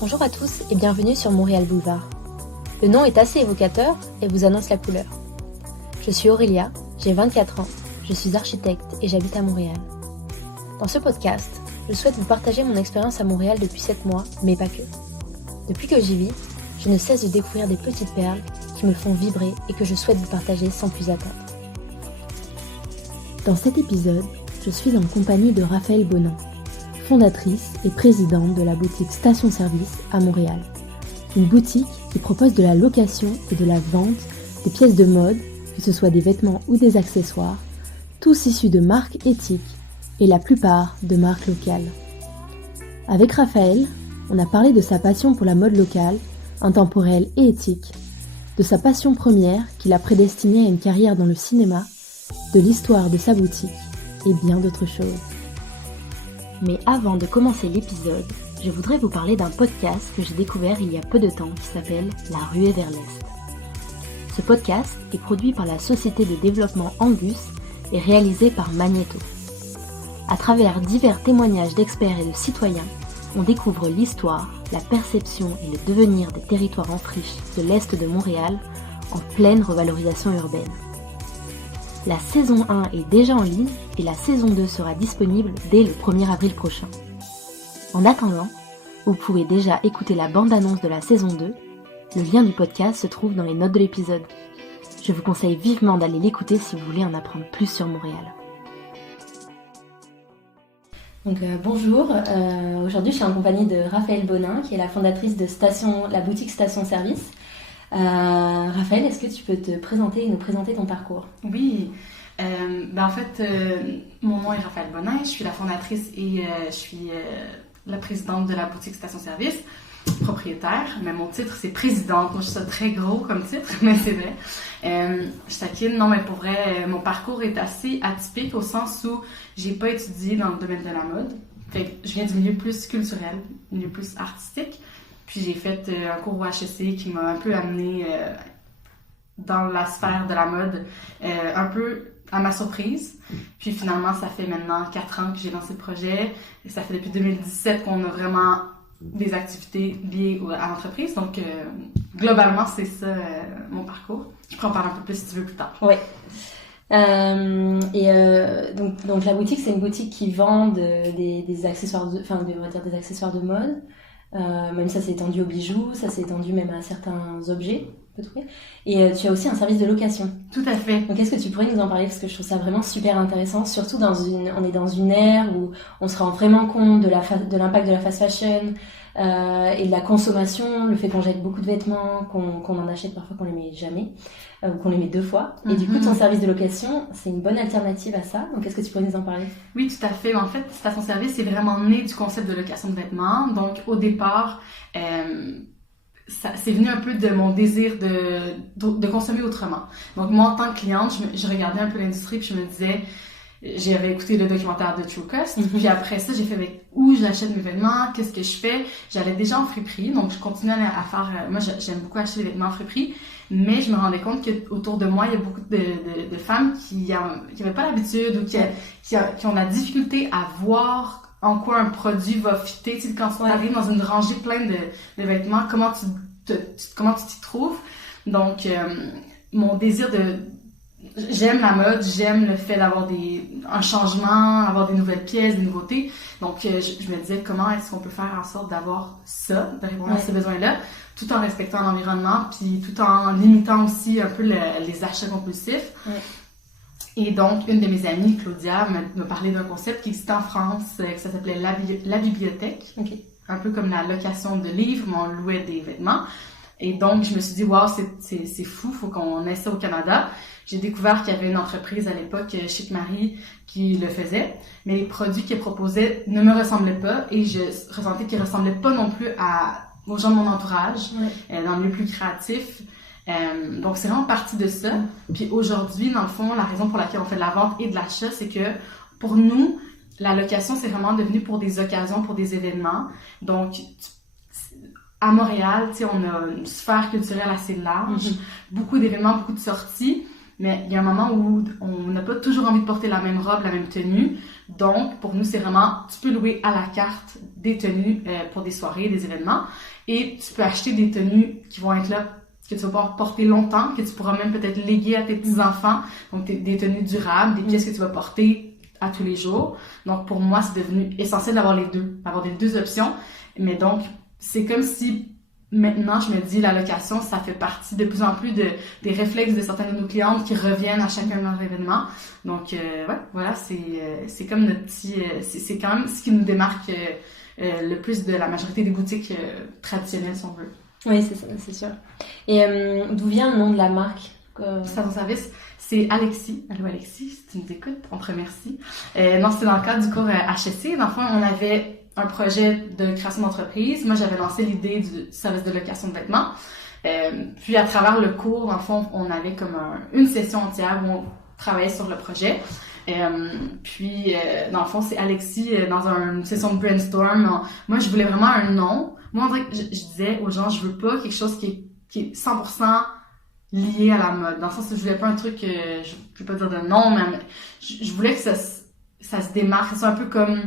Bonjour à tous et bienvenue sur Montréal Boulevard. Le nom est assez évocateur et vous annonce la couleur. Je suis Aurélia, j'ai 24 ans, je suis architecte et j'habite à Montréal. Dans ce podcast, je souhaite vous partager mon expérience à Montréal depuis 7 mois, mais pas que. Depuis que j'y vis, je ne cesse de découvrir des petites perles qui me font vibrer et que je souhaite vous partager sans plus attendre. Dans cet épisode, je suis en compagnie de Raphaëlle Bonin, fondatrice et présidente de la boutique Station Service à Montréal. Une boutique qui propose de la location et de la vente des pièces de mode, que ce soit des vêtements ou des accessoires, tous issus de marques éthiques et la plupart de marques locales. Avec Raphaëlle, on a parlé de sa passion pour la mode locale, intemporelle et éthique, de sa passion première qui l'a prédestinée à une carrière dans le cinéma, de l'histoire de sa boutique et bien d'autres choses. Mais avant de commencer l'épisode, je voudrais vous parler d'un podcast que j'ai découvert il y a peu de temps qui s'appelle La Ruée vers l'Est. Ce podcast est produit par la société de développement Angus et réalisé par Magneto. À travers divers témoignages d'experts et de citoyens, on découvre l'histoire, la perception et le devenir des territoires en friche de l'Est de Montréal en pleine revalorisation urbaine. La saison 1 est déjà en ligne et la saison 2 sera disponible dès le 1er avril prochain. En attendant, vous pouvez déjà écouter la bande-annonce de la saison 2. Le lien du podcast se trouve dans les notes de l'épisode. Je vous conseille vivement d'aller l'écouter si vous voulez en apprendre plus sur Montréal. Donc bonjour, aujourd'hui je suis en compagnie de Raphaëlle Bonin qui est la fondatrice de la boutique Station Service. Raphaëlle, est-ce que tu peux te présenter et nous présenter ton parcours? Oui, en fait, mon nom est Raphaëlle Bonin, je suis la fondatrice et je suis la présidente de la boutique Station Service, propriétaire, mais mon titre c'est présidente. Moi je suis ça très gros comme titre, mais c'est vrai. Je taquine, non mais pour vrai, mon parcours est assez atypique au sens où j'ai pas étudié dans le domaine de la mode. Fait que je viens du milieu plus culturel, milieu plus artistique. Puis j'ai fait un cours au HEC qui m'a un peu amenée dans la sphère de la mode, un peu à ma surprise. Puis finalement, ça fait maintenant 4 ans que j'ai lancé le projet. Et ça fait depuis 2017 qu'on a vraiment des activités liées à l'entreprise. Donc, globalement, c'est ça mon parcours. Je peux en parler un peu plus si tu veux plus tard. Oui. Donc la boutique, c'est une boutique qui vend des accessoires, on va dire des accessoires de mode. Même ça s'est étendu aux bijoux, ça s'est étendu même à certains objets, on peut trouver. Et tu as aussi un service de location. Tout à fait. Donc est-ce que tu pourrais nous en parler, parce que je trouve ça vraiment super intéressant, surtout on est dans une ère où on se rend vraiment compte de l'impact de la fast fashion et de la consommation, le fait qu'on jette beaucoup de vêtements, qu'on en achète parfois qu'on les met jamais, ou qu'on les met 2 fois. Et du coup, ton service de location, c'est une bonne alternative à ça. Donc est-ce que tu pourrais nous en parler? Oui, tout à fait. En fait, Station Service est vraiment né du concept de location de vêtements. Donc au départ, c'est venu un peu de mon désir de consommer autrement. Donc moi, en tant que cliente, je regardais un peu l'industrie puis je me disais, j'avais écouté le documentaire de True Cost, puis après ça, j'ai fait avec où j'achète mes vêtements, qu'est-ce que je fais. J'allais déjà en friperie, donc je continuais à faire, moi j'aime beaucoup acheter des vêtements en friperie, mais je me rendais compte qu'autour de moi, il y a beaucoup de femmes qui avaient pas l'habitude ou qui ont la difficulté à voir en quoi un produit va fitter. Tu sais, quand tu arrives dans une rangée pleine de vêtements, comment tu t'y trouves. Donc, mon désir j'aime la mode, j'aime le fait d'avoir un changement, avoir des nouvelles pièces, des nouveautés. Donc, je me disais comment est-ce qu'on peut faire en sorte d'avoir ça, de répondre à ces besoins-là, tout en respectant l'environnement, puis tout en limitant aussi un peu les achats compulsifs. Ouais. Et donc, une de mes amies, Claudia, m'a parlé d'un concept qui existait en France, que ça s'appelait la bibliothèque. Okay. Un peu comme la location de livres, mais on louait des vêtements. Et donc, je me suis dit, wow, c'est fou, faut qu'on ait ça au Canada. J'ai découvert qu'il y avait une entreprise à l'époque, Chic Marie, qui le faisait, mais les produits qu'elle proposait ne me ressemblaient pas et je ressentais qu'ils ressemblaient pas non plus aux gens de mon entourage, dans le milieu plus créatif. Donc, c'est vraiment parti de ça. Puis aujourd'hui, dans le fond, la raison pour laquelle on fait de la vente et de l'achat, c'est que pour nous, la location, c'est vraiment devenu pour des occasions, pour des événements. Donc, à Montréal, tu sais, on a une sphère culturelle assez large, beaucoup d'événements, beaucoup de sorties. mais il y a un moment où on n'a pas toujours envie de porter la même robe, la même tenue. Donc, pour nous, c'est vraiment, tu peux louer à la carte des tenues pour des soirées, des événements, et tu peux acheter des tenues qui vont être là, que tu vas pouvoir porter longtemps, que tu pourras même peut-être léguer à tes petits-enfants. Donc, des tenues durables, des pièces que tu vas porter à tous les jours. Donc, pour moi, c'est devenu essentiel d'avoir les deux options. Mais donc, c'est comme si maintenant, je me dis, la location, ça fait partie de plus en plus des réflexes de certaines de nos clientes qui reviennent à chacun de leurs événements. Donc, ouais, voilà, c'est comme notre petit... c'est quand même ce qui nous démarque le plus de la majorité des boutiques traditionnelles, si on veut. Oui, c'est ça, c'est sûr. Et d'où vient le nom de la marque? Station Service, c'est Alexis. Allô Alexis, si tu nous écoutes, on te remercie. Non, c'était dans le cadre du cours HSC. Dans le fond, on avait un projet de création d'entreprise. Moi, j'avais lancé l'idée du service de location de vêtements. Puis, à travers le cours, dans le fond, on avait comme une session entière où on travaillait sur le projet. Puis, dans le fond, c'est Alexis, dans une session de brainstorm. Moi, je voulais vraiment un nom. Moi, en vrai, je disais aux gens, je veux pas quelque chose qui est 100% lié à la mode. Dans le sens où je voulais pas un truc, je peux pas dire de nom, mais je voulais que ça se démarque. C'est un peu comme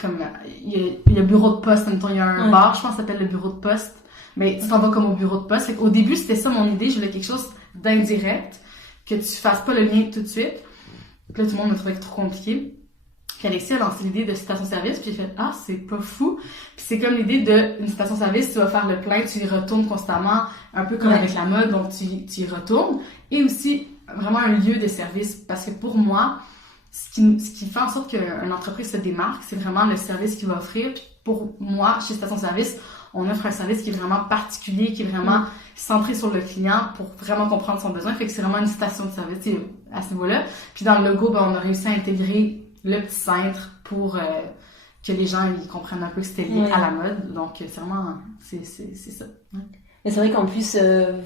comme il y a bureau de poste, mettons, il y a un bar, je pense, ça s'appelle le bureau de poste, mais tu t'en vas comme au bureau de poste. Au début, c'était ça mon idée, je voulais quelque chose d'indirect, que tu fasses pas le lien tout de suite. Puis là, tout le monde me trouvait trop compliqué. Puis Alexis a lancé l'idée de station-service, puis j'ai fait « Ah, c'est pas fou! » Puis c'est comme l'idée d'une station-service, tu vas faire le plein, tu y retournes constamment, un peu comme avec la mode, donc tu y retournes. Et aussi, vraiment un lieu de service, parce que pour moi, ce qui fait en sorte qu'une entreprise se démarque, c'est vraiment le service qu'il va offrir. Puis pour moi, chez Station Service, on offre un service qui est vraiment particulier, qui est vraiment centré sur le client pour vraiment comprendre son besoin. Fait que c'est vraiment une station de service à ce niveau-là. Puis dans le logo, ben, on a réussi à intégrer le petit cintre pour que les gens ils comprennent un peu que c'était lié à la mode. Donc c'est vraiment, c'est ça. Ouais. Mais c'est vrai qu'en plus,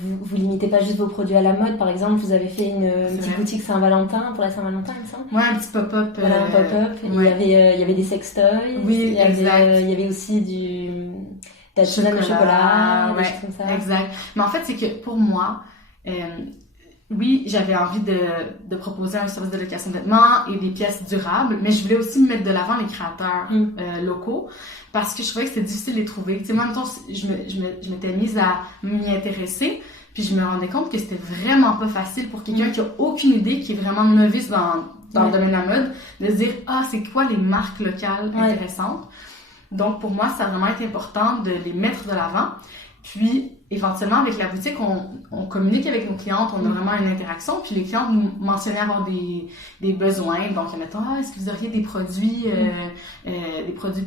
vous limitez pas juste vos produits à la mode. Par exemple, vous avez fait une petite boutique Saint-Valentin, pour la Saint-Valentin, il me semble. Ouais, un petit pop-up. Voilà, un pop-up. Ouais. Il y avait des sextoys. Oui, exact. Il y avait aussi de la tisane au chocolat, des choses comme ça. Exact. Mais en fait, c'est que pour moi, oui, j'avais envie de proposer un service de location de vêtements et des pièces durables, mais je voulais aussi mettre de l'avant les créateurs locaux parce que je trouvais que c'était difficile de les trouver. Tu sais, moi, en même temps, je m'étais mise à m'y intéresser, puis je me rendais compte que c'était vraiment pas facile pour quelqu'un qui a aucune idée, qui est vraiment novice dans le domaine de la mode, de se dire « Ah, c'est quoi les marques locales intéressantes? » Donc, pour moi, ça a vraiment été important de les mettre de l'avant. Puis, éventuellement, avec la boutique, on communique avec nos clientes, on a vraiment une interaction. Puis, les clientes nous mentionnaient avoir des besoins. Donc, mettons, est-ce que vous auriez des produits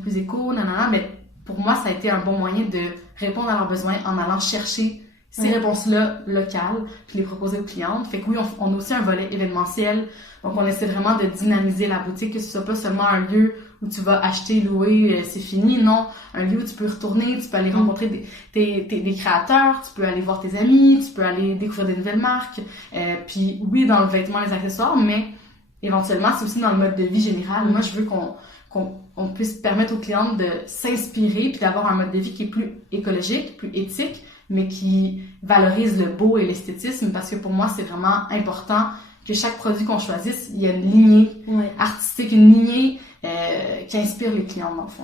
plus éco, nanana. Mais pour moi, ça a été un bon moyen de répondre à leurs besoins en allant chercher ces réponses-là locales, puis les proposer aux clientes. Fait que oui, on a aussi un volet événementiel. Donc, on essaie vraiment de dynamiser la boutique, que ce soit pas seulement un lieu où tu vas acheter, louer, c'est fini. Non, un lieu où tu peux retourner, tu peux aller rencontrer des créateurs, tu peux aller voir tes amis, tu peux aller découvrir des nouvelles marques. Puis oui, dans le vêtement, les accessoires, mais éventuellement, c'est aussi dans le mode de vie général. Moi, je veux qu'on puisse permettre aux clientes de s'inspirer puis d'avoir un mode de vie qui est plus écologique, plus éthique, mais qui valorise le beau et l'esthétisme, parce que pour moi, c'est vraiment important que chaque produit qu'on choisisse, il y a une lignée artistique, une lignée qui inspire les clients, dans le fond.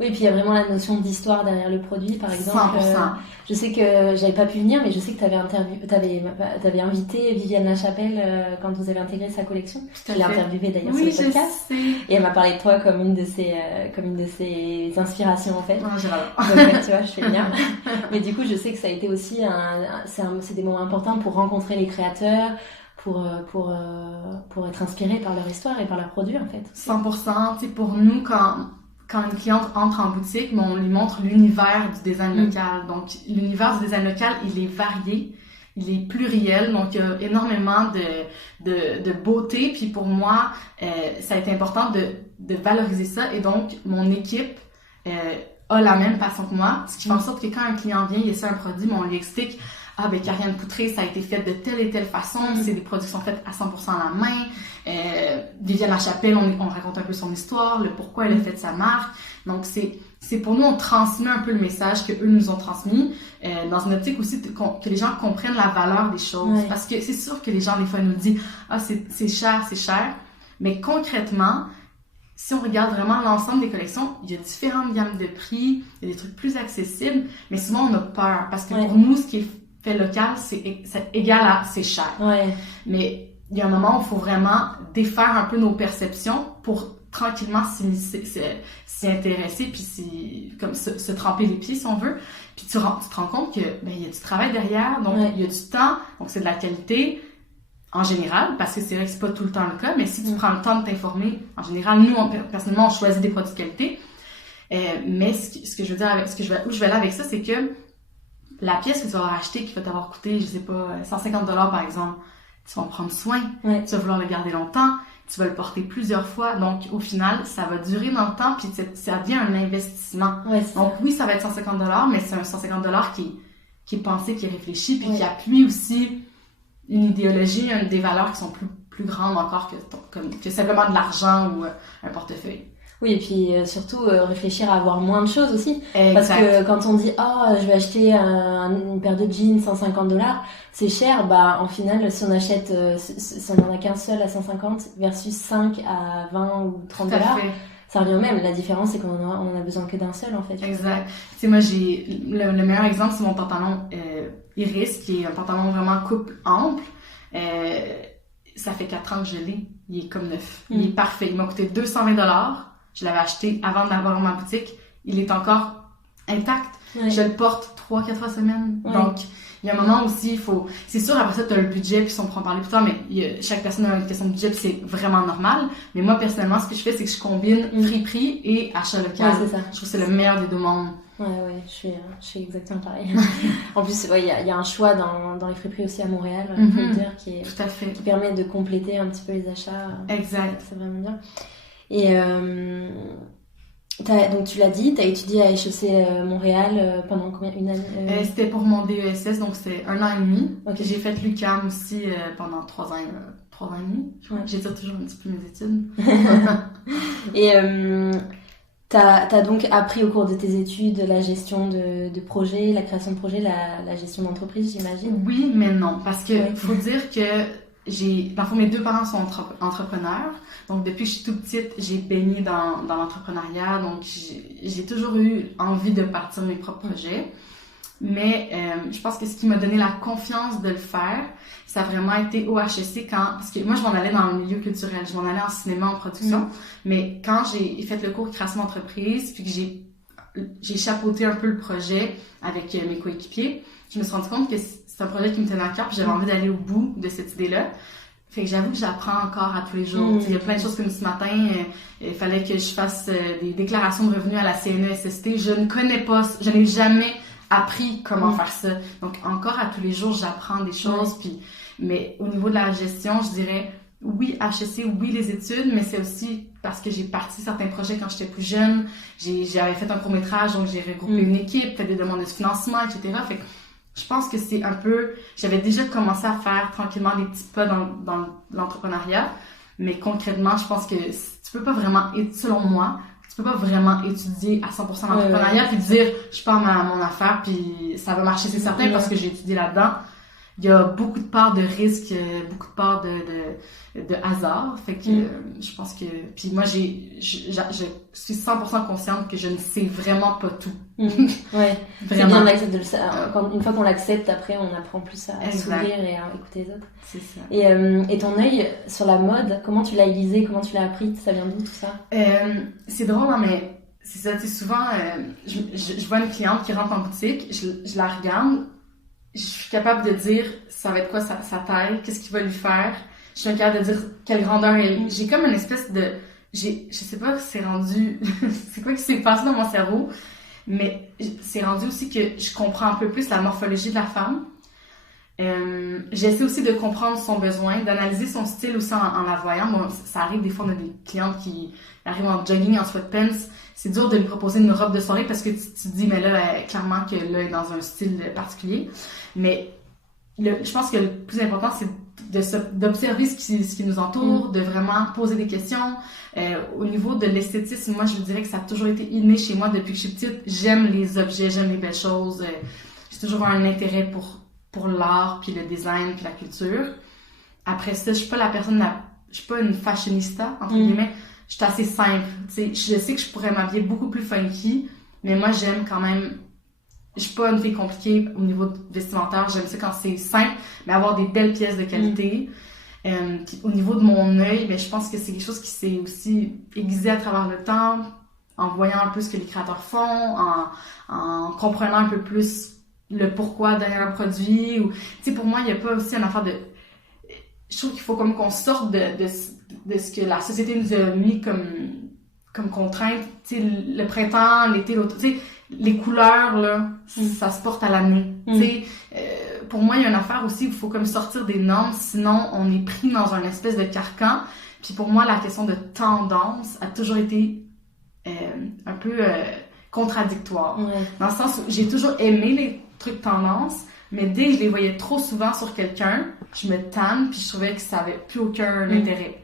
Oui, puis il y a vraiment la notion d'histoire derrière le produit, par exemple. 100%. Je sais que j'avais pas pu venir, mais je sais que t'avais invité Viviane Lachapelle quand vous avez intégré sa collection. Je l'ai interviewée d'ailleurs sur le podcast. Je sais. Et elle m'a parlé de toi comme une de ses inspirations, en fait. J'adore. Donc, tu vois, je fais bien. Mais du coup, je sais que ça a été aussi c'est des moments importants pour rencontrer les créateurs, pour être inspiré par leur histoire et par leurs produits, en fait. 100%. Tu sais, pour nous, quand une cliente entre en boutique, on lui montre l'univers du design local. Donc, l'univers du design local, il est varié, il est pluriel, donc il y a énormément de beauté. Puis pour moi, ça a été important de valoriser ça. Et donc, mon équipe a la même passion que moi, ce qui fait en sorte que quand un client vient, il essaie un produit, on lui explique « Ah, ben Karianne Poutré, ça a été fait de telle et telle façon, c'est des produits qui sont faits à 100% à la main. Viviane Lachapelle, on raconte un peu son histoire, le pourquoi elle a fait sa marque. Donc, c'est pour nous, on transmet un peu le message qu'eux nous ont transmis, dans une optique aussi que les gens comprennent la valeur des choses. Ouais. Parce que c'est sûr que les gens, des fois, nous disent « Ah, c'est cher. » Mais concrètement, si on regarde vraiment l'ensemble des collections, il y a différentes gammes de prix, il y a des trucs plus accessibles, mais souvent on a peur parce que pour nous, ce qui est fait local, c'est égal à c'est cher. Ouais. Mais il y a un moment où il faut vraiment défaire un peu nos perceptions pour tranquillement s'y intéresser puis comme se tremper les pieds si on veut. Puis tu te rends compte que ben il y a du travail derrière, donc il y a du temps, donc c'est de la qualité. En général, parce que c'est vrai que c'est pas tout le temps le cas, mais si tu prends le temps de t'informer, en général, nous, personnellement, on choisit des produits de qualité. Mais ce que je veux dire avec, où je vais aller avec ça, c'est que la pièce que tu vas acheter qui va t'avoir coûté, je sais pas, 150$ par exemple, tu vas en prendre soin, tu vas vouloir le garder longtemps, tu vas le porter plusieurs fois, donc au final, ça va durer dans le temps, puis ça devient un investissement. Donc oui, ça va être 150$, mais c'est un 150$ qui est pensé, qui est réfléchi, puis qui appuie aussi une idéologie, des valeurs qui sont plus grandes encore que simplement de l'argent ou un portefeuille. Oui, et puis surtout réfléchir à avoir moins de choses aussi. Exact. Parce que quand on dit « Oh, je vais acheter une paire de jeans 150$, c'est cher », bah en final, si on achète, si on en a qu'un seul à 150 versus 5 à 20 ou 30$, ça revient au même. La différence, c'est qu'on en a besoin que d'un seul, en fait. Exact. Tu sais, moi, j'ai le meilleur exemple, c'est mon pantalon Iris, qui est un pantalon vraiment coupe ample. Ça fait 4 ans que je l'ai. Il est comme neuf. Il est parfait. Il m'a coûté 220$. Je l'avais acheté avant de l'avoir dans ma boutique. Il est encore intact. Je le porte 3-4 fois semaine. Donc, il y a un moment aussi, c'est sûr, après ça, tu as le budget, puis si on prend parler plus tard, mais chaque personne a une question de budget, puis c'est vraiment normal. Mais moi, personnellement, ce que je fais, c'est que je combine friperie et achat local. C'est ça. Je trouve que c'est le meilleur des deux mondes. Ouais, je suis exactement pareil. En plus, il y a un choix dans les friperies aussi à Montréal, faut le dire, tout à fait. Qui permet de compléter un petit peu les achats. Exact. C'est vraiment bien. Et donc tu l'as dit, tu as étudié à HEC Montréal pendant combien? Une année C'était pour mon DESS, donc c'était 1 an et demi. Okay. J'ai fait l'UQAM aussi pendant 3 ans et demi. J'étire toujours un petit peu mes études. Et t'as donc appris au cours de tes études la gestion de projets, la création de projets, la gestion d'entreprise, j'imagine? Oui, mais non, parce que faut dire que dans le fond, mes deux parents sont entrepreneurs. Donc, depuis que je suis toute petite, j'ai baigné dans l'entrepreneuriat. Donc, j'ai toujours eu envie de partir mes propres projets. Mais je pense que ce qui m'a donné la confiance de le faire, ça a vraiment été au HEC parce que moi, je m'en allais dans le milieu culturel. Je m'en allais en cinéma, en production. Mais quand j'ai fait le cours création d'entreprise, puis que j'ai chapeauté un peu le projet avec mes coéquipiers, je me suis rendu compte que c'est un projet qui me tenait à cœur, puis j'avais envie d'aller au bout de cette idée-là. Fait que j'avoue que j'apprends encore à tous les jours. Il y a plein de choses comme ce matin, il fallait que je fasse des déclarations de revenus à la CNESST. Je ne connais pas, je n'ai jamais appris comment faire ça. Donc encore à tous les jours, j'apprends des choses. Mais au niveau de la gestion, je dirais oui HEC, oui les études, mais c'est aussi parce que j'ai parti certains projets quand j'étais plus jeune. J'avais fait un court-métrage, donc j'ai regroupé une équipe, fait des demandes de financement, etc. Fait que je pense que c'est un peu... J'avais déjà commencé à faire tranquillement des petits pas dans l'entrepreneuriat, mais concrètement, je pense que tu peux pas vraiment, selon moi, tu peux pas vraiment étudier à 100% l'entrepreneuriat puis dire je pars mon affaire puis ça va marcher, c'est certain, parce que j'ai étudié là-dedans. Il y a beaucoup de parts de risque, beaucoup de parts de hasard. Fait que je pense que... Puis moi, je suis 100% consciente que je ne sais vraiment pas tout. Ouais, c'est bien d'accepter de ça. Une fois qu'on l'accepte, après, on apprend plus à s'ouvrir et à écouter les autres. C'est ça. Et ton œil sur la mode, comment tu l'as aiguisé, comment tu l'as appris? Ça vient d'où tout ça? C'est drôle, hein, mais c'est ça. Tu sais, souvent, je vois une cliente qui rentre en boutique, je la regarde, je suis capable de dire ça va être quoi sa taille, qu'est-ce qu'il va lui faire. Je suis capable de dire quelle grandeur elle. J'ai comme une espèce de... Je sais pas si c'est rendu... c'est quoi qui s'est passé dans mon cerveau, mais c'est rendu aussi que je comprends un peu plus la morphologie de la femme. J'essaie aussi de comprendre son besoin, d'analyser son style aussi en la voyant. Bon, ça arrive des fois, on a des clientes qui arrivent en jogging, en sweatpants. C'est dur de lui proposer une robe de soirée parce que tu te dis, mais là, clairement que là, elle est dans un style particulier. Mais je pense que le plus important, c'est d'observer ce qui nous entoure, de vraiment poser des questions. Au niveau de l'esthétisme, moi, je vous dirais que ça a toujours été inné chez moi depuis que je suis petite. J'aime les objets, j'aime les belles choses. J'ai toujours un intérêt pour l'art, puis le design, puis la culture. Après ça, je suis pas une fashionista, entre guillemets. Je suis assez simple. Tu sais, je sais que je pourrais m'habiller beaucoup plus funky, mais moi, j'aime quand même. Je suis pas une fille compliquée au niveau vestimentaire. J'aime ça quand c'est simple, mais avoir des belles pièces de qualité. Puis au niveau de mon œil, ben, je pense que c'est quelque chose qui s'est aussi aiguisé à travers le temps, en voyant un peu ce que les créateurs font, en comprenant un peu plus le pourquoi derrière un produit. Ou, tu sais, pour moi, il n'y a pas aussi une affaire de... Je trouve qu'il faut comme qu'on sorte de ce que la société nous a mis comme contrainte. Tu sais, le printemps, l'été, l'automne, tu sais, les couleurs, là, ça se porte à l'année. Tu sais, pour moi, il y a une affaire aussi où il faut comme sortir des normes, sinon on est pris dans un espèce de carcan. Puis pour moi, la question de tendance a toujours été un peu contradictoire. Dans le sens où j'ai toujours aimé les trucs tendance, mais dès que je les voyais trop souvent sur quelqu'un, je me tanne, puis je trouvais que ça avait plus aucun intérêt.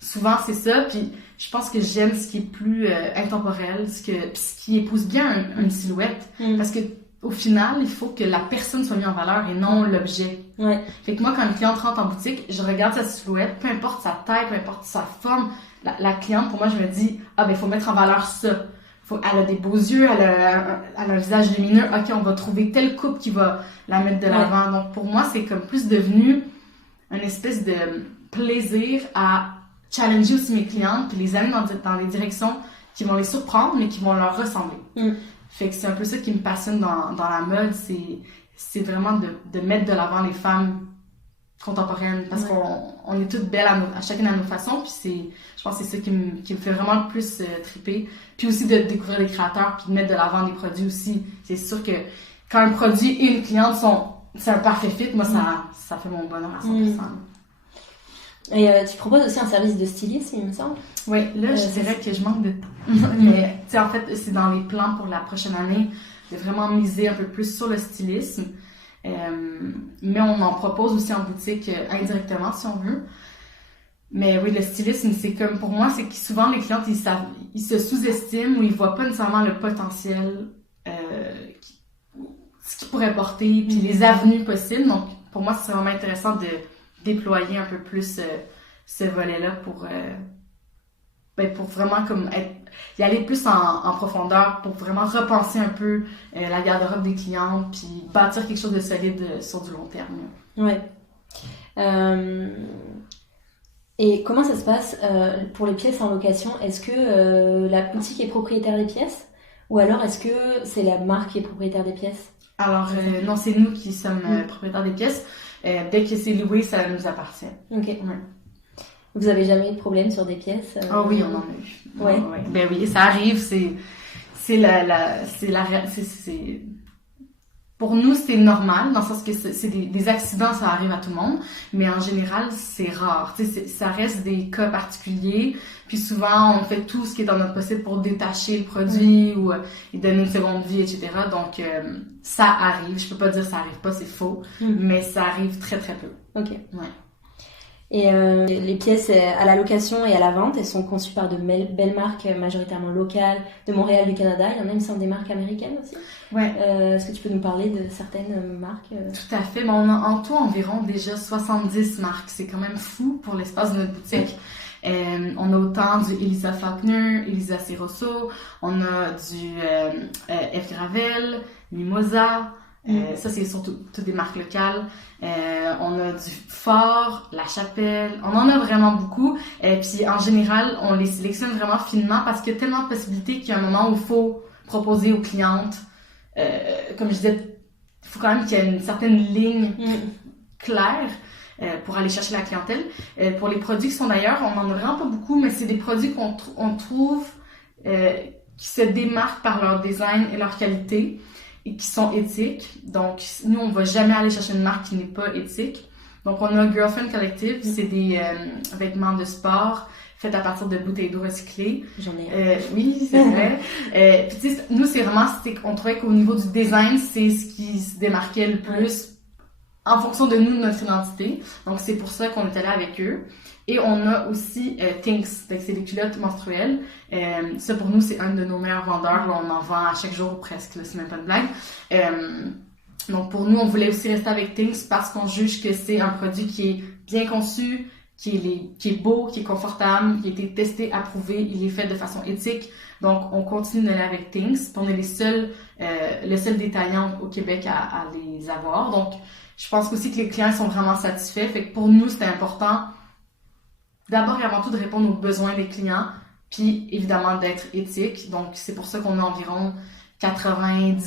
Souvent, c'est ça, puis je pense que j'aime ce qui est plus intemporel, ce qui épouse bien une silhouette, parce que au final, il faut que la personne soit mise en valeur et non l'objet. Fait que moi, quand une cliente rentre en boutique, je regarde sa silhouette, peu importe sa taille, peu importe sa forme, la cliente, pour moi, je me dis, il faut mettre en valeur ça. Elle a des beaux yeux, elle a un visage lumineux, ok, on va trouver telle coupe qui va la mettre de l'avant. Donc pour moi, c'est comme plus devenu une espèce de plaisir à challenger aussi mes clientes, puis les amener dans des directions qui vont les surprendre, mais qui vont leur ressembler. Fait que c'est un peu ça qui me passionne dans la mode, c'est vraiment de mettre de l'avant les femmes contemporaines, parce qu'on est toutes belles à chacune à nos façons, puis je pense que c'est ça qui me fait vraiment le plus triper. Puis aussi de découvrir les créateurs, puis de mettre de l'avant des produits aussi. C'est sûr que quand un produit et une cliente c'est un parfait fit, moi ça fait mon bonheur à 100%. Et tu proposes aussi un service de stylisme, il me semble? Oui, là, je dirais que je manque de temps. Mais, tu sais, en fait, c'est dans les plans pour la prochaine année de vraiment miser un peu plus sur le stylisme. Mais on en propose aussi en boutique indirectement, si on veut. Mais oui, le stylisme, c'est comme, pour moi, c'est que souvent, les clientes, ils se sous-estiment ou ils voient pas nécessairement le potentiel, ce qu'ils pourraient porter, puis les avenues possibles. Donc, pour moi, c'est vraiment intéressant de déployer un peu plus ce volet-là pour vraiment comme y aller plus en profondeur, pour vraiment repenser un peu la garde-robe des clients, puis bâtir quelque chose de solide sur du long terme. Ouais. Et comment ça se passe pour les pièces en location? Est-ce que la boutique est propriétaire des pièces? Ou alors est-ce que c'est la marque qui est propriétaire des pièces? Alors, non, c'est nous qui sommes propriétaires des pièces. Dès que c'est loué, ça nous appartient. Ok. Ouais. Vous avez jamais eu de problème sur des pièces? Ah oui, on en a eu. Ouais. Ben oui, ça arrive. Pour nous, c'est normal, dans le sens que c'est des accidents, ça arrive à tout le monde, mais en général, c'est rare. Ça reste des cas particuliers, puis souvent, on fait tout ce qui est dans notre possible pour détacher le produit ou lui donner une seconde vie, etc. Donc, ça arrive. Je peux pas dire ça arrive pas, c'est faux, mais ça arrive très, très peu. Ok. Ouais. Et les pièces à la location et à la vente, elles sont conçues par de belles marques majoritairement locales, de Montréal, du Canada. Il y en a, il me semble, des marques américaines aussi. Ouais. Est-ce que tu peux nous parler de certaines marques? Tout à fait. Bon, on a en tout environ déjà 70 marques. C'est quand même fou pour l'espace de notre boutique. On a autant du Elisa Faulkner, Elisa Ciroso, on a du F. Gravel, Mimosa. Ça, c'est surtout toutes des marques locales. On a du Fort, La Chapelle. On en a vraiment beaucoup. Puis en général, on les sélectionne vraiment finement parce qu'il y a tellement de possibilités qu'il y a un moment où il faut proposer aux clientes. Comme je disais, il faut quand même qu'il y ait une certaine ligne claire pour aller chercher la clientèle. Pour les produits qui sont d'ailleurs, on en a vraiment pas beaucoup, mais c'est des produits qu'on trouve qui se démarquent par leur design et leur qualité et qui sont éthiques. Donc, nous, on va jamais aller chercher une marque qui n'est pas éthique. Donc, on a Girlfriend Collective, c'est des vêtements de sport faits à partir de bouteilles d'eau recyclées. J'en ai. Oui, c'est vrai. Puis, tu sais, nous, c'est vraiment, on trouvait qu'au niveau du design, c'est ce qui se démarquait le plus en fonction de nous, de notre identité. Donc, c'est pour ça qu'on est allé avec eux. Et on a aussi Thinx, c'est des culottes menstruelles. Ça, pour nous, c'est un de nos meilleurs vendeurs. Là, on en vend à chaque jour presque, là, c'est même pas une blague. Donc, pour nous, on voulait aussi rester avec Thinx parce qu'on juge que c'est un produit qui est bien conçu, qui est beau, qui est confortable, qui a été testé, approuvé, il est fait de façon éthique. Donc, on continue d'aller avec Thinx. On est le seul détaillant au Québec à les avoir. Donc, je pense aussi que les clients sont vraiment satisfaits. Fait que pour nous, c'était important d'abord et avant tout de répondre aux besoins des clients, puis évidemment d'être éthique. Donc, c'est pour ça qu'on a environ 98%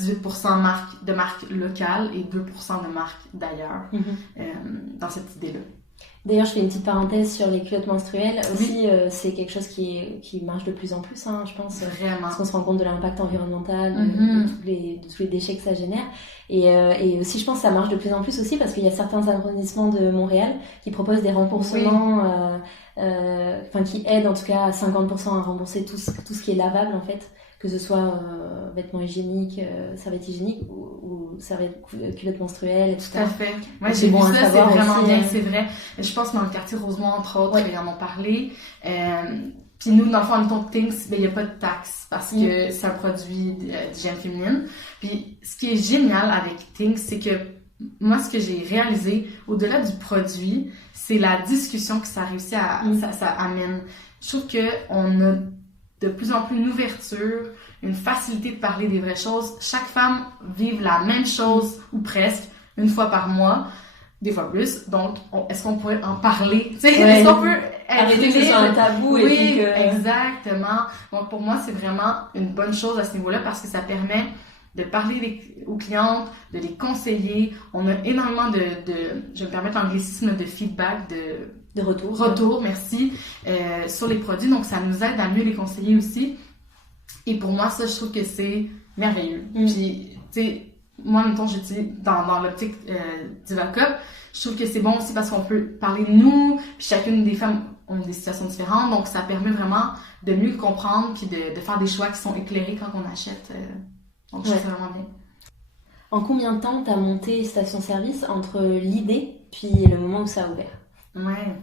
de marques locales et 2% de marques d'ailleurs dans cette idée-là. D'ailleurs, je fais une petite parenthèse sur les culottes menstruelles. Aussi, c'est quelque chose qui marche de plus en plus, hein, je pense. Vraiment. Parce qu'on se rend compte de l'impact environnemental, de tous les déchets que ça génère. Et aussi, je pense que ça marche de plus en plus aussi parce qu'il y a certains arrondissements de Montréal qui proposent des remboursements, qui aident en tout cas à 50% à rembourser tout ce qui est lavable, en fait. Que ce soit vêtements hygiéniques, serviettes hygiéniques ou culottes menstruelles, etc. Tout à fait. Ouais, j'ai vu ça, c'est vraiment aussi, bien, c'est vrai. Je pense que dans le quartier Rosemont, entre autres, ils en ont parlé. Puis nous, dans le fond, en étant Thinx, il n'y a pas de taxe parce que c'est un produit d'hygiène féminine. Puis ce qui est génial avec Thinx, c'est que moi, ce que j'ai réalisé, au-delà du produit, c'est la discussion que ça réussit ça amène. Je trouve qu'on a de plus en plus une ouverture, une facilité de parler des vraies choses. Chaque femme vive la même chose, ou presque, une fois par mois, des fois plus. Donc, est-ce qu'on pourrait en parler? Est-ce qu'on peut arrêter que ce soit un tabou? Oui, exactement. Donc, pour moi, c'est vraiment une bonne chose à ce niveau-là parce que ça permet de parler aux clientes, de les conseiller. On a énormément je vais me permettre l'anglicisme, de feedback, de retour, merci, sur les produits. Donc, ça nous aide à mieux les conseiller aussi. Et pour moi, ça, je trouve que c'est merveilleux. Puis, tu sais, moi, mettons, j'utilise dans l'optique d'Ivacup, je trouve que c'est bon aussi parce qu'on peut parler de nous, puis chacune des femmes ont des situations différentes. Donc, ça permet vraiment de mieux comprendre puis de faire des choix qui sont éclairés quand on achète. Donc, je trouve ça vraiment bien. En combien de temps t'as monté Station Service entre l'idée puis le moment où ça a ouvert? Ouais.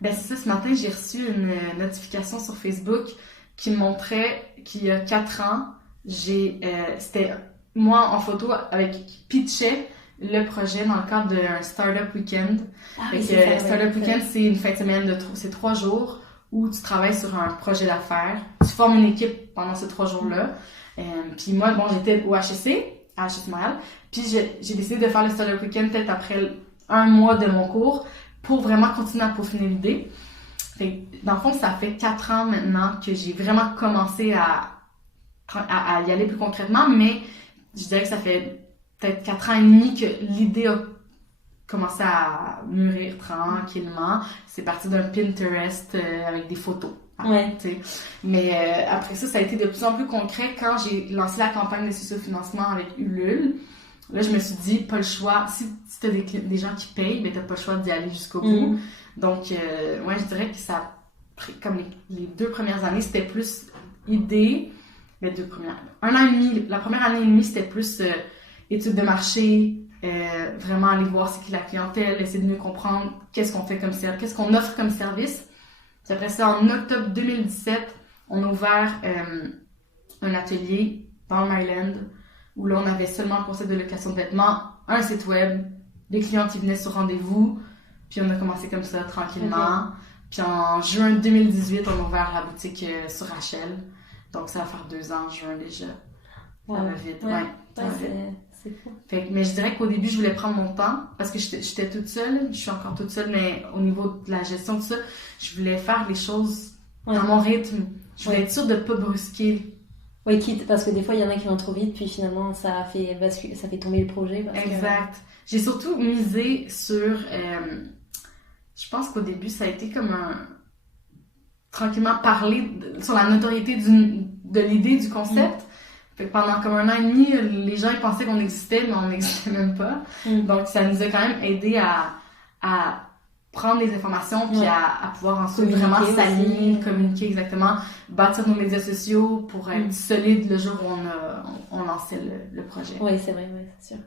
Ben c'est ça, ce matin, j'ai reçu une notification sur Facebook qui me montrait qu'il y a 4 ans, c'était moi en photo qui pitchait le projet dans le cadre d'un Startup Weekend. Startup Weekend, c'est une fin de semaine c'est 3 jours où tu travailles sur un projet d'affaires. Tu formes une équipe pendant ces 3 jours-là. Puis moi, j'étais au HEC, à HEC Montréal. Puis j'ai décidé de faire le Startup Weekend peut-être après 1 mois de mon cours pour vraiment continuer à peaufiner l'idée. Fait que, dans le fond, ça fait 4 ans maintenant que j'ai vraiment commencé à y aller plus concrètement, mais je dirais que ça fait peut-être 4 ans et demi que l'idée a commencé à mûrir tranquillement. C'est parti d'un Pinterest avec des photos. Ouais. Mais après ça a été de plus en plus concret quand j'ai lancé la campagne de socio-financement avec Ulule. Là, je me suis dit, pas le choix. Si t'as des gens qui payent, ben t'as pas le choix d'y aller jusqu'au bout. Donc, je dirais que ça, comme les 2 premières années, c'était plus idée. Les 2 premières. 1 an et demi, la première année et demie, c'était plus études de marché, vraiment aller voir c'est qui la clientèle, essayer de mieux comprendre qu'est-ce qu'on fait comme service, qu'est-ce qu'on offre comme service. Puis après ça, en octobre 2017, on a ouvert un atelier dans le Maryland où là, on avait seulement un concept de location de vêtements, un site web, des clients qui venaient sur rendez-vous, puis on a commencé comme ça, tranquillement. Okay. Puis en juin 2018, on a ouvert la boutique sur Rachel. Donc ça va faire 2 ans en juin déjà. Ça va vite, c'est fou. Mais je dirais qu'au début, je voulais prendre mon temps parce que j'étais toute seule. Je suis encore toute seule, mais au niveau de la gestion de ça, je voulais faire les choses dans mon rythme. Je voulais être sûre de ne pas brusquer. Oui, quitte, parce que des fois, il y en a qui vont trop vite, puis finalement, ça fait tomber le projet. Exact. J'ai surtout misé sur... je pense qu'au début, ça a été comme tranquillement parler sur la notoriété de l'idée, du concept. Fait que pendant comme 1 an et demi, les gens ils pensaient qu'on existait, mais on n'existait même pas. Donc, ça nous a quand même aidé à prendre les informations puis à pouvoir ensuite vraiment s'aligner, communiquer exactement, bâtir nos médias sociaux pour être solide le jour où on lançait le projet. Oui, c'est vrai, c'est sûr.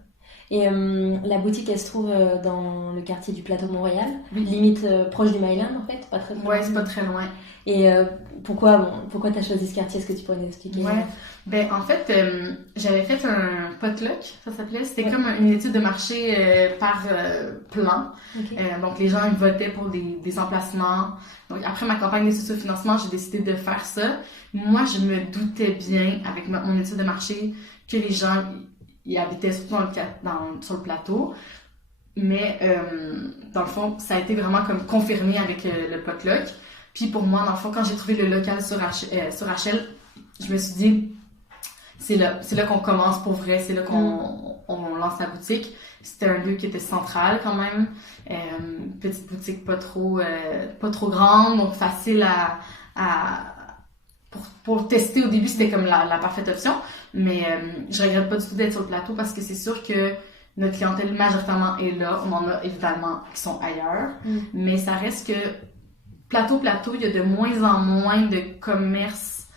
Et la boutique, elle se trouve dans le quartier du Plateau de Montréal, limite proche du Myland en fait, pas très loin. Ouais, c'est pas très loin. Et pourquoi t'as choisi ce quartier? Est-ce que tu pourrais nous expliquer? Ouais, ben en fait, j'avais fait un potluck, ça s'appelait. C'était comme une étude de marché par plan. Okay. Donc les gens ils votaient pour des emplacements. Donc après ma campagne d'études sur financement, j'ai décidé de faire ça. Moi, je me doutais bien avec mon étude de marché que les gens ils habitaient surtout sur le plateau. Mais dans le fond, ça a été vraiment comme confirmé avec le potluck. Puis pour moi, dans le fond, quand j'ai trouvé le local sur Rachel, je me suis dit, c'est là qu'on commence pour vrai, c'est là qu'on lance la boutique. C'était un lieu qui était central quand même, petite boutique pas trop grande, donc facile pour tester au début, c'était comme la parfaite option. Mais je regrette pas du tout d'être sur le plateau parce que c'est sûr que notre clientèle majoritairement est là. On en a évidemment qui sont ailleurs, mais ça reste que plateau, il y a de moins en moins de commerces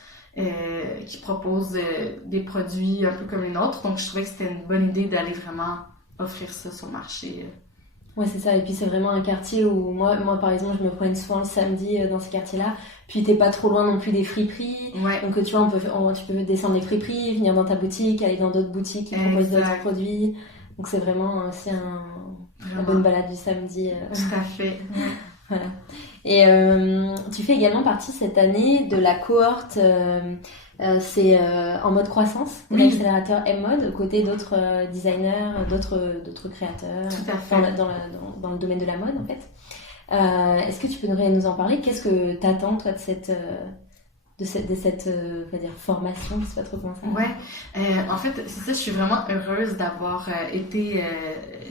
qui proposent des produits un peu comme les nôtres. Donc, je trouvais que c'était une bonne idée d'aller vraiment offrir ça sur le marché. Ouais, c'est ça. Et puis, c'est vraiment un quartier où moi par exemple, je me promène souvent le samedi dans ces quartiers-là. Puis, t'es pas trop loin non plus des friperies. Ouais. Donc, tu vois, tu peux descendre les friperies, venir dans ta boutique, aller dans d'autres boutiques qui proposent d'autres produits. Donc, c'est vraiment aussi une bonne balade du samedi. Tout à fait. Voilà. Et tu fais également partie cette année de la cohorte c'est en mode croissance, de l'accélérateur M-Mode, aux côtés d'autres designers, d'autres créateurs dans le domaine de la mode en fait. Est-ce que tu peux nous en parler? Qu'est-ce que t'attends toi de cette on va dire formation, je sais pas trop comment ça. Ouais, en fait c'est ça, je suis vraiment heureuse d'avoir été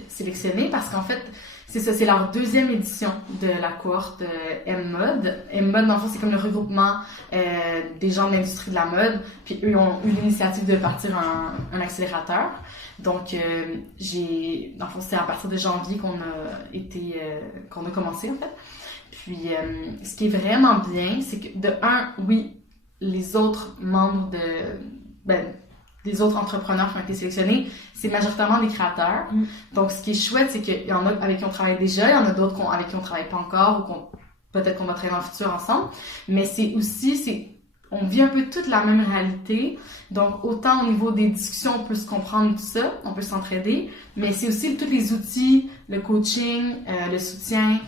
sélectionnée parce qu'en fait c'est ça, c'est leur deuxième édition de la cohorte M-Mode. M-Mode, dans le fond, c'est comme le regroupement des gens de l'industrie de la mode. Puis eux ont eu l'initiative de partir un accélérateur. Donc, dans le fond, c'est à partir de janvier qu'on a commencé, en fait. Puis, ce qui est vraiment bien, c'est que, oui, les autres membres des autres entrepreneurs qui ont été sélectionnés, c'est majoritairement des créateurs. Donc, ce qui est chouette, c'est qu'il y en a avec qui on travaille déjà, il y en a d'autres avec qui on travaille pas encore ou peut-être qu'on va travailler dans le futur ensemble. Mais on vit un peu toute la même réalité. Donc, autant au niveau des discussions, on peut se comprendre tout ça, on peut s'entraider, mais c'est aussi tous les outils, le coaching, le soutien,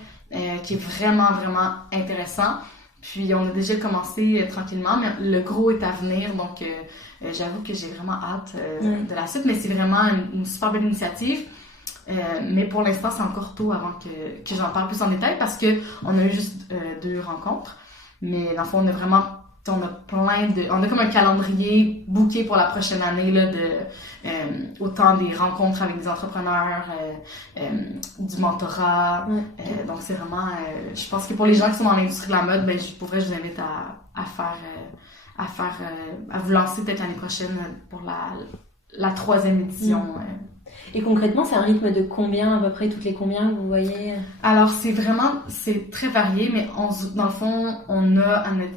qui est vraiment, vraiment intéressant. Puis, on a déjà commencé tranquillement, mais le gros est à venir, donc j'avoue que j'ai vraiment hâte de la suite, mais c'est vraiment une super belle initiative. Mais pour l'instant, c'est encore tôt avant que j'en parle plus en détail parce qu'on a eu juste 2 rencontres. Mais dans le fond, on a comme un calendrier booké pour la prochaine année là, autant des rencontres avec des entrepreneurs, du mentorat. Donc c'est vraiment, je pense que pour les gens qui sont dans l'industrie de la mode, je vous invite à vous lancer peut-être l'année prochaine pour la 3e édition. Et concrètement, c'est un rythme de combien, à peu près, toutes les combien, vous voyez? Alors, c'est très varié, mais dans le fond,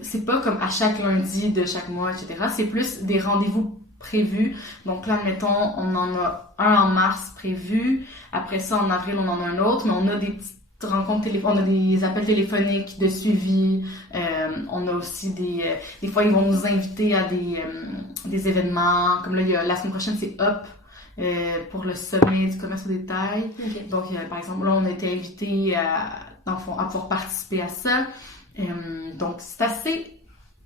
c'est pas comme à chaque lundi de chaque mois, etc. C'est plus des rendez-vous prévus. Donc là, mettons, on en a un en mars prévu. Après ça, en avril, on en a un autre, mais on a des petites rencontres on a des appels téléphoniques de suivi. On a aussi des fois, ils vont nous inviter à des événements. Comme là, la semaine prochaine, c'est Up. Pour le sommet du commerce au détail. Okay. Donc, par exemple, là, on a été invités à pouvoir participer à ça. Donc, c'est assez...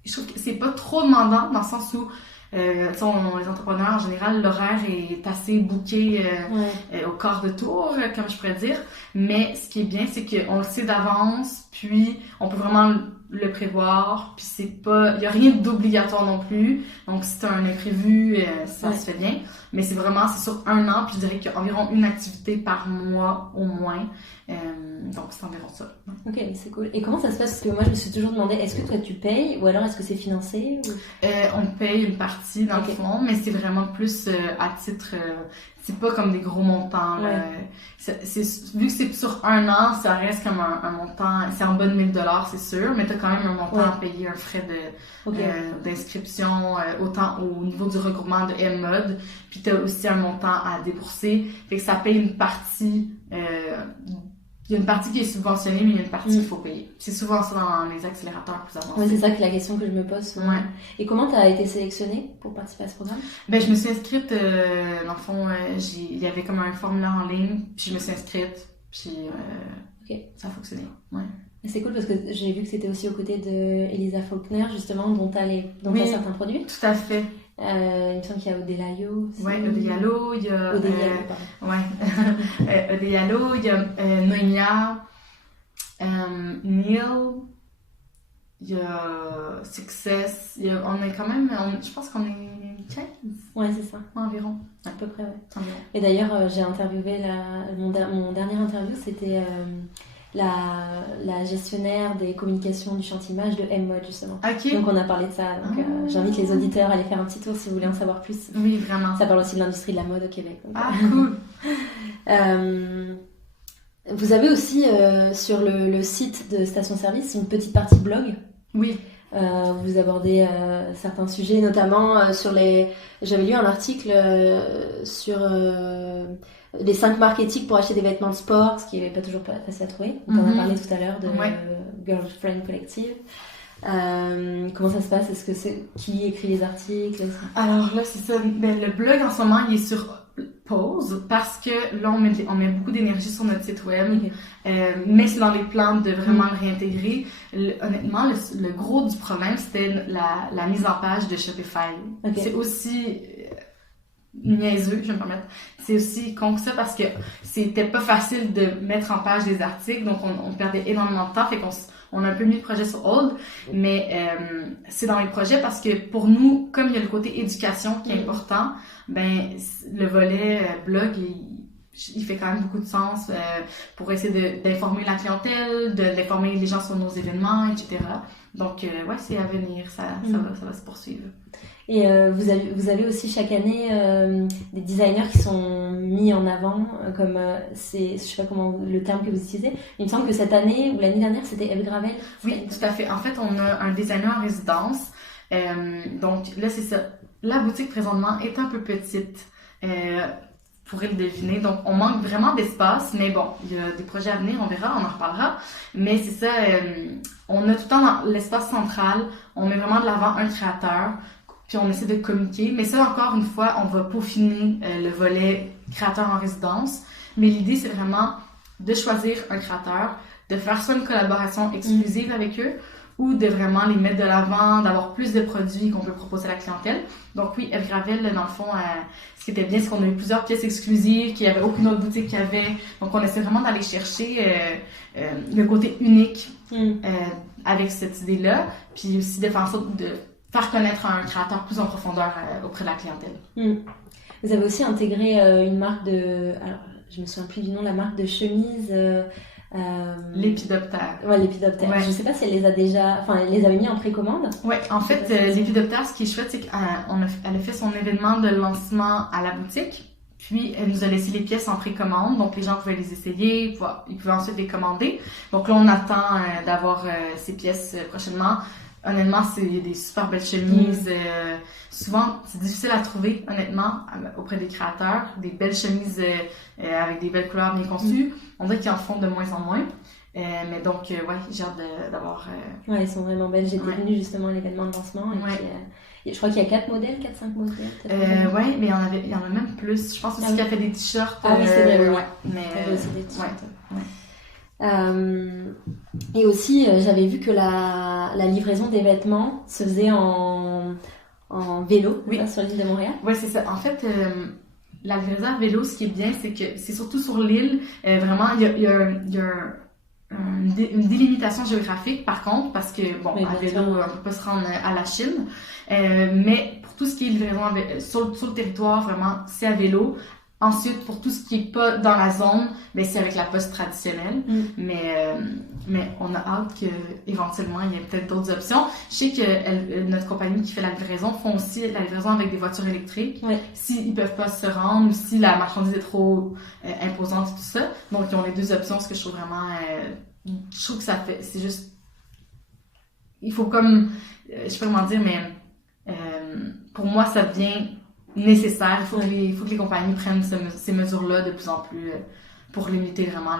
Je trouve que c'est pas trop demandant dans le sens où les entrepreneurs, en général, l'horaire est assez booké au quart de tour, comme je pourrais dire. Mais ce qui est bien, c'est qu'on le sait d'avance, puis on peut vraiment le prévoir, puis il y a rien d'obligatoire non plus. Donc, si tu as un imprévu, ça se fait bien. Mais c'est sur 1 an, puis je dirais qu'il y a environ une activité par mois au moins. Donc, c'est environ ça. Ok, c'est cool. Et comment ça se passe? Parce que moi, je me suis toujours demandé, est-ce que toi, tu payes ou alors est-ce que c'est financé? On paye une partie dans le fond, mais c'est vraiment plus à titre... c'est pas comme des gros montants. Ouais. Vu que c'est sur un an, ça reste comme un montant, c'est en bas de 1000 $, c'est sûr, mais t'as quand même un montant à payer, un frais d'inscription, autant au niveau du regroupement de M-Mode, puis t'as aussi un montant à débourser, fait que ça paye une partie, il y a une partie qui est subventionnée, mais il y a une partie qu'il faut payer. C'est souvent ça dans les accélérateurs plus avancés. Ouais, c'est ça que la question que je me pose. Ouais. Et comment tu as été sélectionnée pour participer à ce programme? Ben, je me suis inscrite, dans le fond, il y avait comme un formulaire en ligne, puis je me suis inscrite, puis ça a fonctionné. Ouais. Et c'est cool parce que j'ai vu que c'était aussi aux côtés de Elisa Faulkner, justement, dont tu as certains produits. Tout à fait. Il me semble qu'il y a Odelayo. Ouais, Odelayo, il y a... pardon. Ouais. Odelayo, il y a Noémia, Neil, il y a Success, on est quand même, je pense qu'on est 15. Ouais, c'est ça. Environ. À peu près, ouais. Environ. Et d'ailleurs, j'ai interviewé, mon dernier interview, c'était la gestionnaire des communications du chantier image de M-Mode, justement. Ok. Donc on a parlé de ça. Donc j'invite les auditeurs à aller faire un petit tour si vous voulez en savoir plus. Oui, vraiment. Ça parle aussi de l'industrie de la mode au Québec. Donc. Ah, cool. Vous avez aussi sur le site de Station Service une petite partie blog. Oui. Vous abordez certains sujets, notamment sur les... J'avais lu un article sur les 5 marques éthiques pour acheter des vêtements de sport, ce qui n'est pas toujours facile à trouver. On en a parlé tout à l'heure de Girlfriend Collective. Comment ça se passe? Est-ce que c'est qui écrit les articles? Alors là, c'est ça. Ben, le blog en ce moment, il est sur pause parce que là, on met beaucoup d'énergie sur notre site web. Okay. Mais c'est dans les plans de vraiment le réintégrer. Honnêtement, le gros du problème, c'était la mise en page de Shopify. Okay. C'est aussi niaiseux, je vais me permettre. C'est aussi con que ça parce que c'était pas facile de mettre en page des articles, donc on perdait énormément de temps, fait qu'on a un peu mis le projet sur hold, mais c'est dans les projets parce que pour nous, comme il y a le côté éducation qui est important, ben le volet blog, il fait quand même beaucoup de sens pour essayer d'informer la clientèle, d'informer les gens sur nos événements, etc. Donc, ouais, c'est à venir, ça va se poursuivre. Et vous avez aussi chaque année des designers qui sont mis en avant, comme je sais pas comment le terme que vous utilisez. Il me semble que cette année ou l'année dernière, c'était Eve Gravel. Oui, tout à fait. En fait, on a un designer en résidence. Donc là, c'est ça. La boutique présentement est un peu petite. Vous pourrez le deviner. Donc, on manque vraiment d'espace, mais bon, il y a des projets à venir, on verra, on en reparlera. Mais c'est ça, on a tout le temps dans l'espace central, on met vraiment de l'avant un créateur, puis on essaie de communiquer. Mais ça, encore une fois, on va peaufiner le volet créateur en résidence. Mais l'idée, c'est vraiment de choisir un créateur, de faire soit une collaboration exclusive avec eux, ou de vraiment les mettre de l'avant, d'avoir plus de produits qu'on peut proposer à la clientèle. Donc oui, Eve Gravel, dans le fond, ce qui était bien, c'est qu'on a eu plusieurs pièces exclusives qu'il n'y avait aucune autre boutique qui avait. Donc on essaie vraiment d'aller chercher le côté unique avec cette idée-là, puis aussi de faire en sorte de faire connaître un créateur plus en profondeur auprès de la clientèle. Vous avez aussi intégré une marque de... Alors, je me souviens plus du nom, la marque de chemise... Lépidoptère. Ouais, Lépidoptère. Ouais. Je sais pas si elle les a déjà... Enfin, elle les avait mis en précommande. Ouais, en fait, Lépidoptère, ce qui est chouette, c'est qu'elle a fait son événement de lancement à la boutique. Puis, elle nous a laissé les pièces en précommande. Donc, les gens pouvaient les essayer. Ils pouvaient ensuite les commander. Donc là, on attend d'avoir ces pièces prochainement. Honnêtement, c'est des super belles chemises. Souvent, c'est difficile à trouver, honnêtement, auprès des créateurs. Des belles chemises avec des belles couleurs bien conçues. On dirait qu'ils en font de moins en moins. Mais donc, ouais, j'ai hâte d'avoir... Ouais, elles sont vraiment belles. J'étais venue justement à l'événement de lancement. Et je crois qu'il y a 4 modèles, 4-5 modèles. Ouais, mais il y en a même plus. Je pense aussi qu'elle fait des t-shirts. Ah oui, c'est vrai, ouais. Mais aussi des t-shirts. Et aussi, j'avais vu que la livraison des vêtements se faisait en vélo sur l'île de Montréal. Oui, c'est ça. En fait, la livraison à vélo, ce qui est bien, c'est que c'est surtout sur l'île. Vraiment, il y a une délimitation géographique, par contre, parce que, bon, à vélo, on ne peut pas se rendre à la Chine. Mais pour tout ce qui est livraison sur le territoire, vraiment, c'est à vélo. Ensuite, pour tout ce qui est pas dans la zone, ben c'est avec la poste traditionnelle. Mais on a hâte qu'éventuellement, il y ait peut-être d'autres options. Je sais que notre compagnie qui fait la livraison font aussi la livraison avec des voitures électriques. Oui. S'ils peuvent pas se rendre ou si la marchandise est trop imposante et tout ça. Donc, ils ont les deux options, ce que je trouve vraiment... je trouve que ça fait... C'est juste... Il faut comme... je sais pas comment dire, mais pour moi, ça devient nécessaire. Il faut que les compagnies prennent ces mesures-là de plus en plus pour limiter vraiment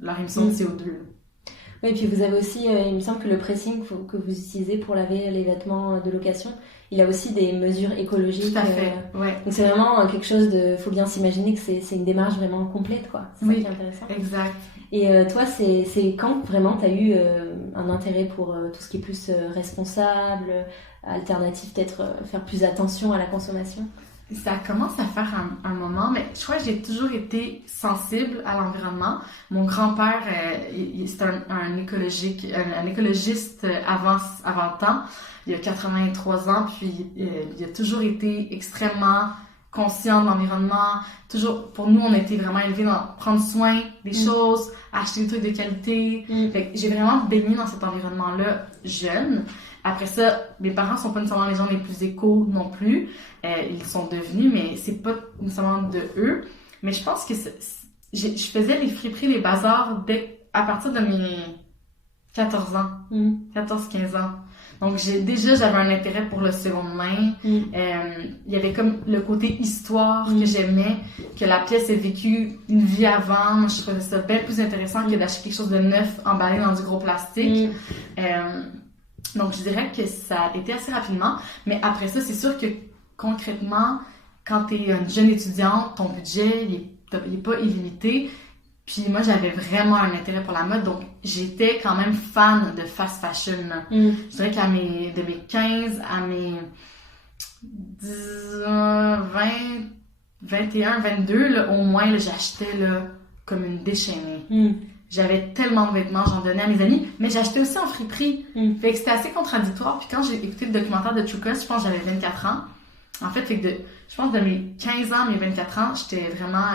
leur émission de CO2. Oui, et puis vous avez aussi, il me semble que le pressing que vous utilisez pour laver les vêtements de location, il a aussi des mesures écologiques. Tout à fait, ouais. Donc c'est vraiment quelque chose de... faut bien s'imaginer que c'est une démarche vraiment complète, quoi. C'est ça qui est intéressant. Exact. Et toi, c'est quand vraiment tu as eu un intérêt pour tout ce qui est plus responsable, alternatif, peut-être faire plus attention à la consommation? Ça commence à faire un moment, mais je crois que j'ai toujours été sensible à l'environnement. Mon grand-père, c'est un écologiste avant le temps. Il a 83 ans, puis il a toujours été extrêmement conscient de l'environnement. Toujours, pour nous, on a été vraiment élevés dans prendre soin des choses, acheter des trucs de qualité. Fait que j'ai vraiment baigné dans cet environnement-là jeune. Après ça, mes parents sont pas nécessairement les gens les plus éco non plus. Ils sont devenus, mais c'est pas nécessairement de eux. Mais je pense que je faisais les friperies, les bazars à partir de mes 14 ans. 14-15 ans. Donc j'avais un intérêt pour le seconde main. Il y avait comme le côté histoire que j'aimais, que la pièce ait vécu une vie avant. Moi, je trouvais ça bien plus intéressant que d'acheter quelque chose de neuf emballé dans du gros plastique. Donc, je dirais que ça a été assez rapidement. Mais après ça, c'est sûr que concrètement, quand tu es une jeune étudiante, ton budget, il est pas illimité. Puis moi, j'avais vraiment un intérêt pour la mode. Donc, j'étais quand même fan de fast fashion. Je dirais de mes 15 à mes 20, 21, 22, là, au moins, là, j'achetais là, comme une déchaînée. J'avais tellement de vêtements, j'en donnais à mes amis, mais j'achetais aussi en friperie. Fait que c'était assez contradictoire. Puis quand j'ai écouté le documentaire de True Cost, je pense que j'avais 24 ans. En fait, je pense que de mes 15 ans à mes 24 ans, j'étais vraiment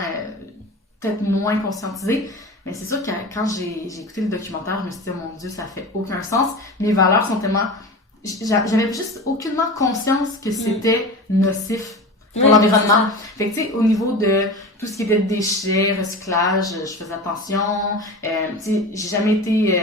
peut-être moins conscientisée. Mais c'est sûr que quand j'ai écouté le documentaire, je me suis dit, oh mon Dieu, ça fait aucun sens. Mes valeurs sont tellement... J'avais juste aucunement conscience que c'était nocif pour l'environnement. Fait que tu sais, au niveau de tout ce qui était déchets, recyclage, je faisais attention. Tu sais, j'ai jamais été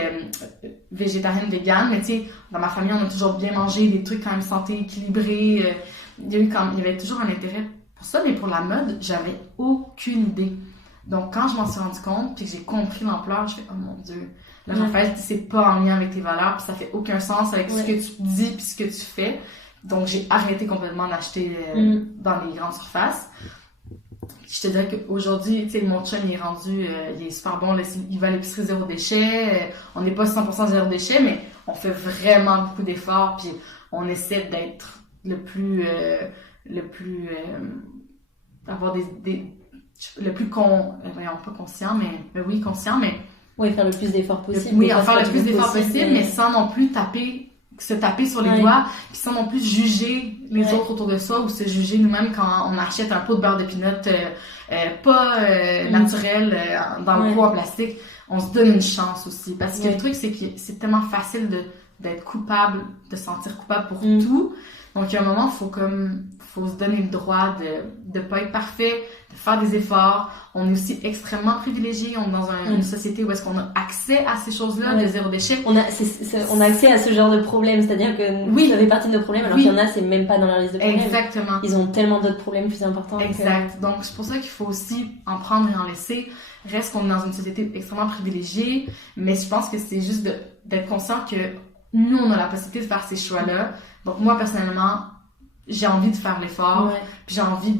végétarienne, végane, mais tu sais, dans ma famille, on a toujours bien mangé des trucs quand même santé, équilibrés. Il y avait toujours un intérêt pour ça, mais pour la mode, j'avais aucune idée. Donc, quand je m'en suis rendu compte, puis que j'ai compris l'ampleur, je fais, oh mon Dieu, là, Raphaël, c'est pas en lien avec tes valeurs, puis ça fait aucun sens avec ce que tu dis puis ce que tu fais. Donc, j'ai arrêté complètement d'acheter dans les grandes surfaces. Je te dirais qu'aujourd'hui, tu sais, mon chum, il est rendu, il est super bon, là, il va à l'épicerie zéro déchet. On n'est pas 100% zéro déchet, mais on fait vraiment beaucoup d'efforts, puis on essaie d'être avoir le plus pas conscient, mais oui, conscient, mais... Oui, faire le plus d'efforts possible. Oui, faire le plus d'efforts possible, mais sans non plus se taper sur les doigts, puis sans non plus juger les autres autour de soi ou se juger nous-mêmes quand on achète un pot de beurre de pinot pas naturel dans le pot en plastique. On se donne une chance aussi. Parce que le truc, c'est que c'est tellement facile d'être coupable, de se sentir coupable pour tout. Donc, il y a un moment, faut se donner le droit de pas être parfait, de faire des efforts. On est aussi extrêmement privilégiés. On est dans une société où est-ce qu'on a accès à ces choses-là, de zéro déchet. On a accès à ce genre de problème. C'est-à-dire que ça fait partie de nos problèmes, alors qu'il y en a, c'est même pas dans leur liste de problèmes. Exactement. Ils ont tellement d'autres problèmes plus importants. Exact. Donc, c'est pour ça qu'il faut aussi en prendre et en laisser. Reste qu'on est dans une société extrêmement privilégiée, mais je pense que c'est juste d'être conscient que nous, on a la possibilité de faire ces choix-là. Donc, moi, personnellement, j'ai envie de faire l'effort, puis j'ai envie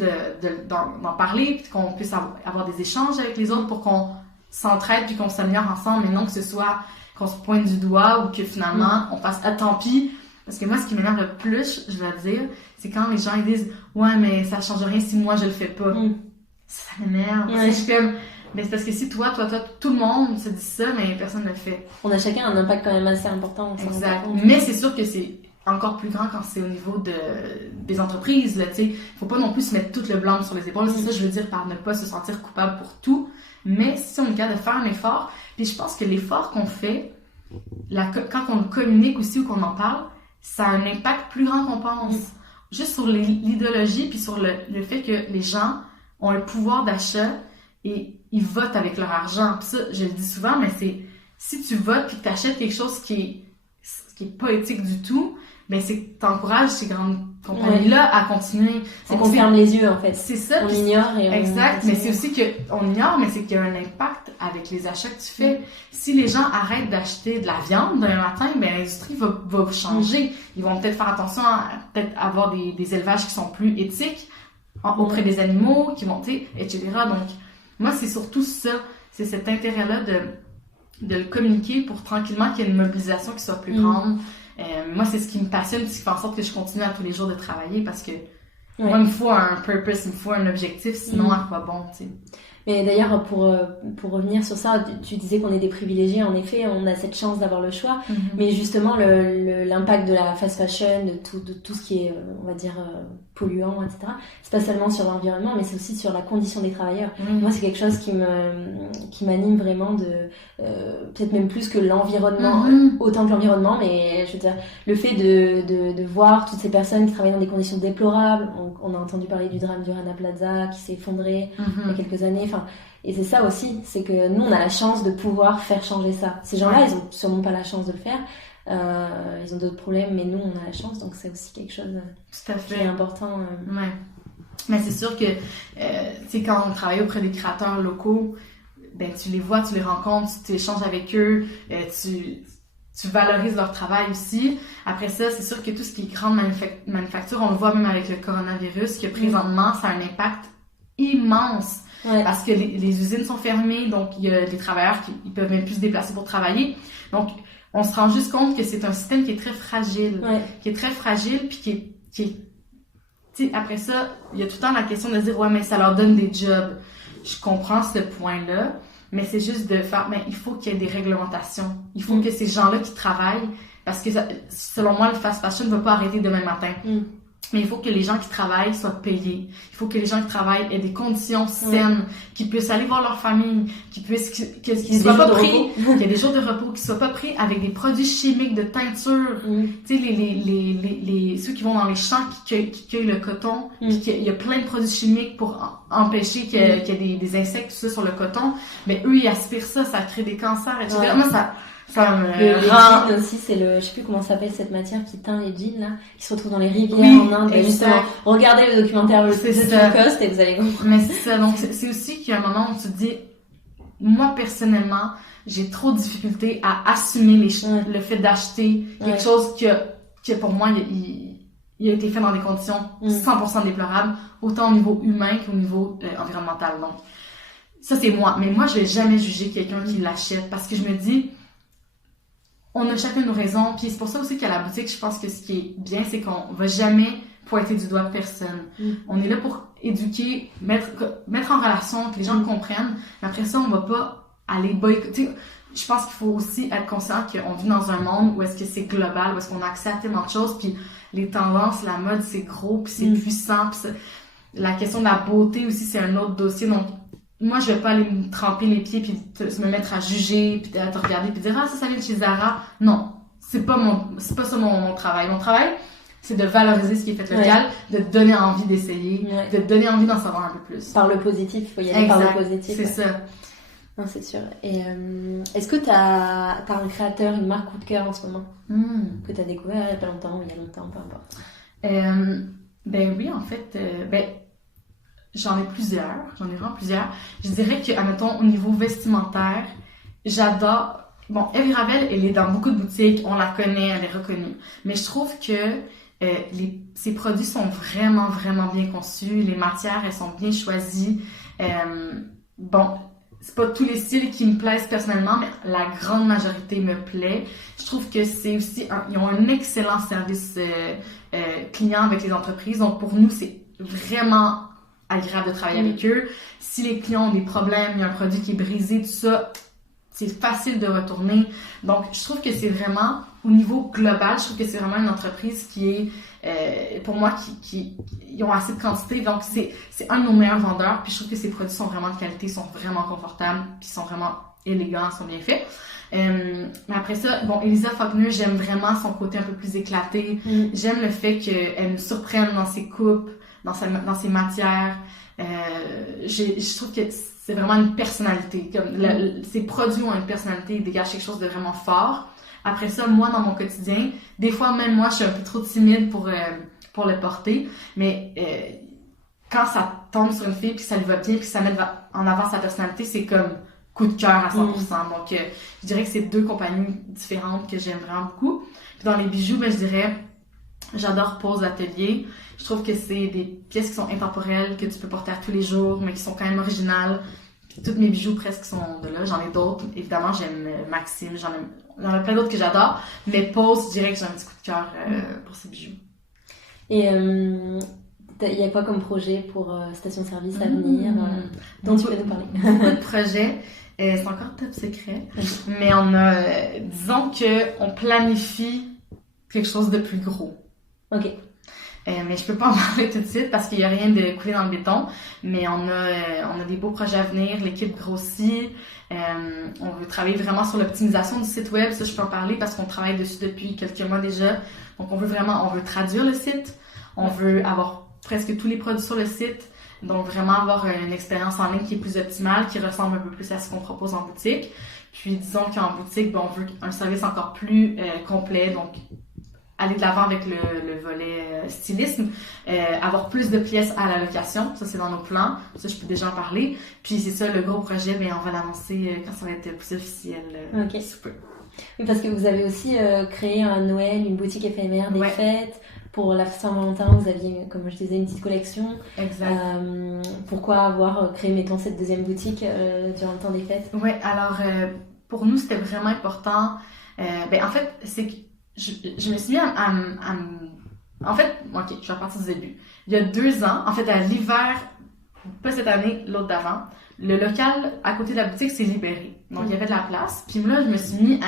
d'en parler, puis qu'on puisse avoir des échanges avec les autres pour qu'on s'entraide, puis qu'on s'améliore ensemble, mais non que ce soit qu'on se pointe du doigt ou que finalement, on fasse « Ah, tant pis ». Parce que moi, ce qui m'énerve le plus, je dois dire, c'est quand les gens ils disent « Ouais, mais ça change rien si moi, je le fais pas. Ça m'énerve. Je suis comme... Mais c'est parce que si toi, tout le monde se dit ça, mais personne ne le fait. On a chacun un impact quand même assez important. Exact. Mais c'est sûr que c'est encore plus grand quand c'est au niveau des entreprises, là, tu sais. Faut pas non plus se mettre tout le blâme sur les épaules. C'est ça que je veux dire par ne pas se sentir coupable pour tout. Mais si on est capable de faire un effort, puis je pense que l'effort qu'on fait, quand on le communique aussi ou qu'on en parle, ça a un impact plus grand qu'on pense. Juste sur l'idéologie, puis sur le fait que les gens ont le pouvoir d'achat et ils votent avec leur argent. Puis ça, je le dis souvent, mais c'est si tu votes puis que tu achètes quelque chose qui est pas éthique du tout, ben c'est que t'encourages ces grandes compagnies-là à continuer. C'est qu'on ferme les yeux, en fait. C'est ça. On ignore et on... Exact, mais c'est aussi qu'on ignore, mais c'est qu'il y a un impact avec les achats que tu fais. Si les gens arrêtent d'acheter de la viande d'un matin, ben l'industrie va changer. Ils vont peut-être faire attention à peut-être avoir des élevages qui sont plus éthiques auprès des animaux, qui vont, etc. Donc, moi, c'est surtout ça. C'est cet intérêt-là de le communiquer pour tranquillement qu'il y ait une mobilisation qui soit plus grande. Moi, c'est ce qui me passionne, ce qui fait en sorte que je continue à tous les jours de travailler parce que moi, il me faut un purpose, il me faut un objectif, sinon à quoi bon, tu sais. Mais d'ailleurs, pour revenir sur ça, tu disais qu'on est des privilégiés, en effet, on a cette chance d'avoir le choix, mais justement, l'impact de la fast fashion, de tout ce qui est, on va dire, polluant, etc., c'est pas seulement sur l'environnement, mais c'est aussi sur la condition des travailleurs. Moi, c'est quelque chose qui m'anime vraiment peut-être même plus que l'environnement, autant que l'environnement, mais je veux dire, le fait de voir toutes ces personnes qui travaillent dans des conditions déplorables, on a entendu parler du drame du Rana Plaza qui s'est effondré il y a quelques années, et c'est ça aussi, c'est que nous on a la chance de pouvoir faire changer ça. Ces gens-là, ils ont sûrement pas la chance de le faire, ils ont d'autres problèmes, mais nous on a la chance, donc c'est aussi quelque chose qui est important. Ouais. Mais c'est sûr que quand on travaille auprès des créateurs locaux, ben tu les vois, tu les rencontres, tu échanges avec eux, tu valorises leur travail aussi. Après ça, c'est sûr que tout ce qui est grande manufacture, on le voit même avec le coronavirus, que présentement ça a un impact immense. Parce que les usines sont fermées, donc il y a des travailleurs qui peuvent même plus se déplacer pour travailler. Donc, on se rend juste compte que c'est un système qui est très fragile. Puis qui est tu sais, après ça, il y a tout le temps la question de se dire, ouais, mais ça leur donne des jobs. Je comprends ce point-là, mais c'est juste de faire, mais il faut qu'il y ait des réglementations. Il faut que ces gens-là qui travaillent, parce que selon moi, le fast fashion ne va pas arrêter demain matin. Mais il faut que les gens qui travaillent soient payés. Il faut que les gens qui travaillent aient des conditions saines, qu'ils puissent aller voir leur famille, qu'ils soient pas pris, qu'il y ait des jours de repos, qu'ils soient pas pris avec des produits chimiques de teinture. Tu sais, ceux qui vont dans les champs, qui cueillent le coton, puis il y a plein de produits chimiques pour empêcher qu'il y ait des insectes, tout ça sur le coton. Mais eux, ils aspirent ça crée des cancers, etc. Moi, les jeans aussi, c'est je sais plus comment s'appelle cette matière qui teint les jeans là, qui se retrouve dans les rivières en Inde. Justement, regardez le documentaire de True Cost et vous allez comprendre. Mais c'est ça, donc c'est aussi qu'il y a un moment où tu te dis, moi personnellement, j'ai trop de difficultés à assumer le fait d'acheter quelque chose que pour moi, il a été fait dans des conditions 100% déplorables, autant au niveau humain qu'au niveau environnemental. Donc, ça c'est moi. Mais moi, je vais jamais juger quelqu'un qui l'achète parce que je me dis, on a chacun nos raisons, puis c'est pour ça aussi qu'à la boutique, je pense que ce qui est bien, c'est qu'on va jamais pointer du doigt personne. On est là pour éduquer, mettre en relation, que les gens comprennent, mais après ça, on va pas aller boycotter. Je pense qu'il faut aussi être conscient qu'on vit dans un monde où est-ce que c'est global, où est-ce qu'on a accès à tellement de choses, puis les tendances, la mode, c'est gros, puis c'est puissant, puis la question de la beauté aussi, c'est un autre dossier, donc moi, je vais pas aller me tremper les pieds puis me mettre à juger puis à te regarder puis dire ça vient de chez Zara. Non, c'est pas ça mon travail. Mon travail, c'est de valoriser ce qui est fait local, de te donner envie d'essayer, de te donner envie d'en savoir un peu plus. Par le positif, il faut y aller par le positif. C'est ça. Non, c'est sûr. Et est-ce que t'as un créateur, une marque coup de cœur en ce moment que t'as découvert il y a pas longtemps ou il y a longtemps, peu importe. Ben oui, en fait, j'en ai vraiment plusieurs. Je dirais que, admettons, au niveau vestimentaire, j'adore... Bon, Evie Ravel, elle est dans beaucoup de boutiques, on la connaît, elle est reconnue. Mais je trouve que ses produits sont vraiment, vraiment bien conçus. Les matières, elles sont bien choisies. Bon, c'est pas tous les styles qui me plaisent personnellement, mais la grande majorité me plaît. Je trouve que c'est aussi... ils ont un excellent service client avec les entreprises. Donc, pour nous, c'est vraiment agréable de travailler avec eux. Si les clients ont des problèmes, il y a un produit qui est brisé, tout ça, c'est facile de retourner. Donc, je trouve que c'est vraiment au niveau global, je trouve que c'est vraiment une entreprise qui est, pour moi, ils ont assez de quantité. Donc, c'est un de nos meilleurs vendeurs. Puis, je trouve que ses produits sont vraiment de qualité, sont vraiment confortables, puis sont vraiment élégants, sont bien faits. Mais après ça, bon, Elisa Faulkner, j'aime vraiment son côté un peu plus éclaté. J'aime le fait qu'elle me surprenne dans ses coupes, dans ses matières. Je trouve que c'est vraiment une personnalité. Ses produits ont une personnalité, ils dégagent quelque chose de vraiment fort. Après ça, moi, dans mon quotidien, des fois, même moi, je suis un peu trop timide pour le porter. Mais quand ça tombe sur une fille, puis ça lui va bien, puis ça met en avant sa personnalité, c'est comme coup de cœur à 100%. Donc, je dirais que c'est deux compagnies différentes que j'aime vraiment beaucoup. Puis dans les bijoux, ben, je dirais, j'adore Pose Atelier. Je trouve que c'est des pièces qui sont intemporelles, que tu peux porter à tous les jours, mais qui sont quand même originales. Puis tous mes bijoux presque sont de là. J'en ai d'autres. Évidemment, j'aime Maxime. J'en ai plein d'autres que j'adore. Mais Pose, je dirais que j'ai un petit coup de cœur pour ces bijoux. Et il y a quoi comme projet pour station-service à venir dont tu peux nous parler? Beaucoup de projets. C'est encore top secret. Mais on a, disons qu'on planifie quelque chose de plus gros. OK. Mais je peux pas en parler tout de suite parce qu'il y a rien de coulé dans le béton. Mais on a des beaux projets à venir. L'équipe grossit. On veut travailler vraiment sur l'optimisation du site web. Ça, je peux en parler parce qu'on travaille dessus depuis quelques mois déjà. Donc, on veut traduire le site. On veut avoir presque tous les produits sur le site. Donc, vraiment avoir une expérience en ligne qui est plus optimale, qui ressemble un peu plus à ce qu'on propose en boutique. Puis, disons qu'en boutique, on veut un service encore plus complet. Donc, aller de l'avant avec le volet stylisme, avoir plus de pièces à la location. Ça, c'est dans nos plans. Ça, je peux déjà en parler. Puis, c'est ça, le gros projet, mais on va l'annoncer quand ça va être plus officiel. OK. Super. Oui, parce que vous avez aussi créé un Noël, une boutique éphémère des fêtes. Pour la Saint-Valentin, vous aviez, comme je disais, une petite collection. Exact. Pourquoi avoir créé, mettons, cette deuxième boutique durant le temps des fêtes? Oui, alors, pour nous, c'était vraiment important. En fait, c'est que je me suis mis en fait, OK, je vais repartir du début. Il y a 2 ans, en fait, à l'hiver, pas cette année, l'autre d'avant, le local à côté de la boutique s'est libéré. Donc, il y avait de la place. Puis là, je me suis mis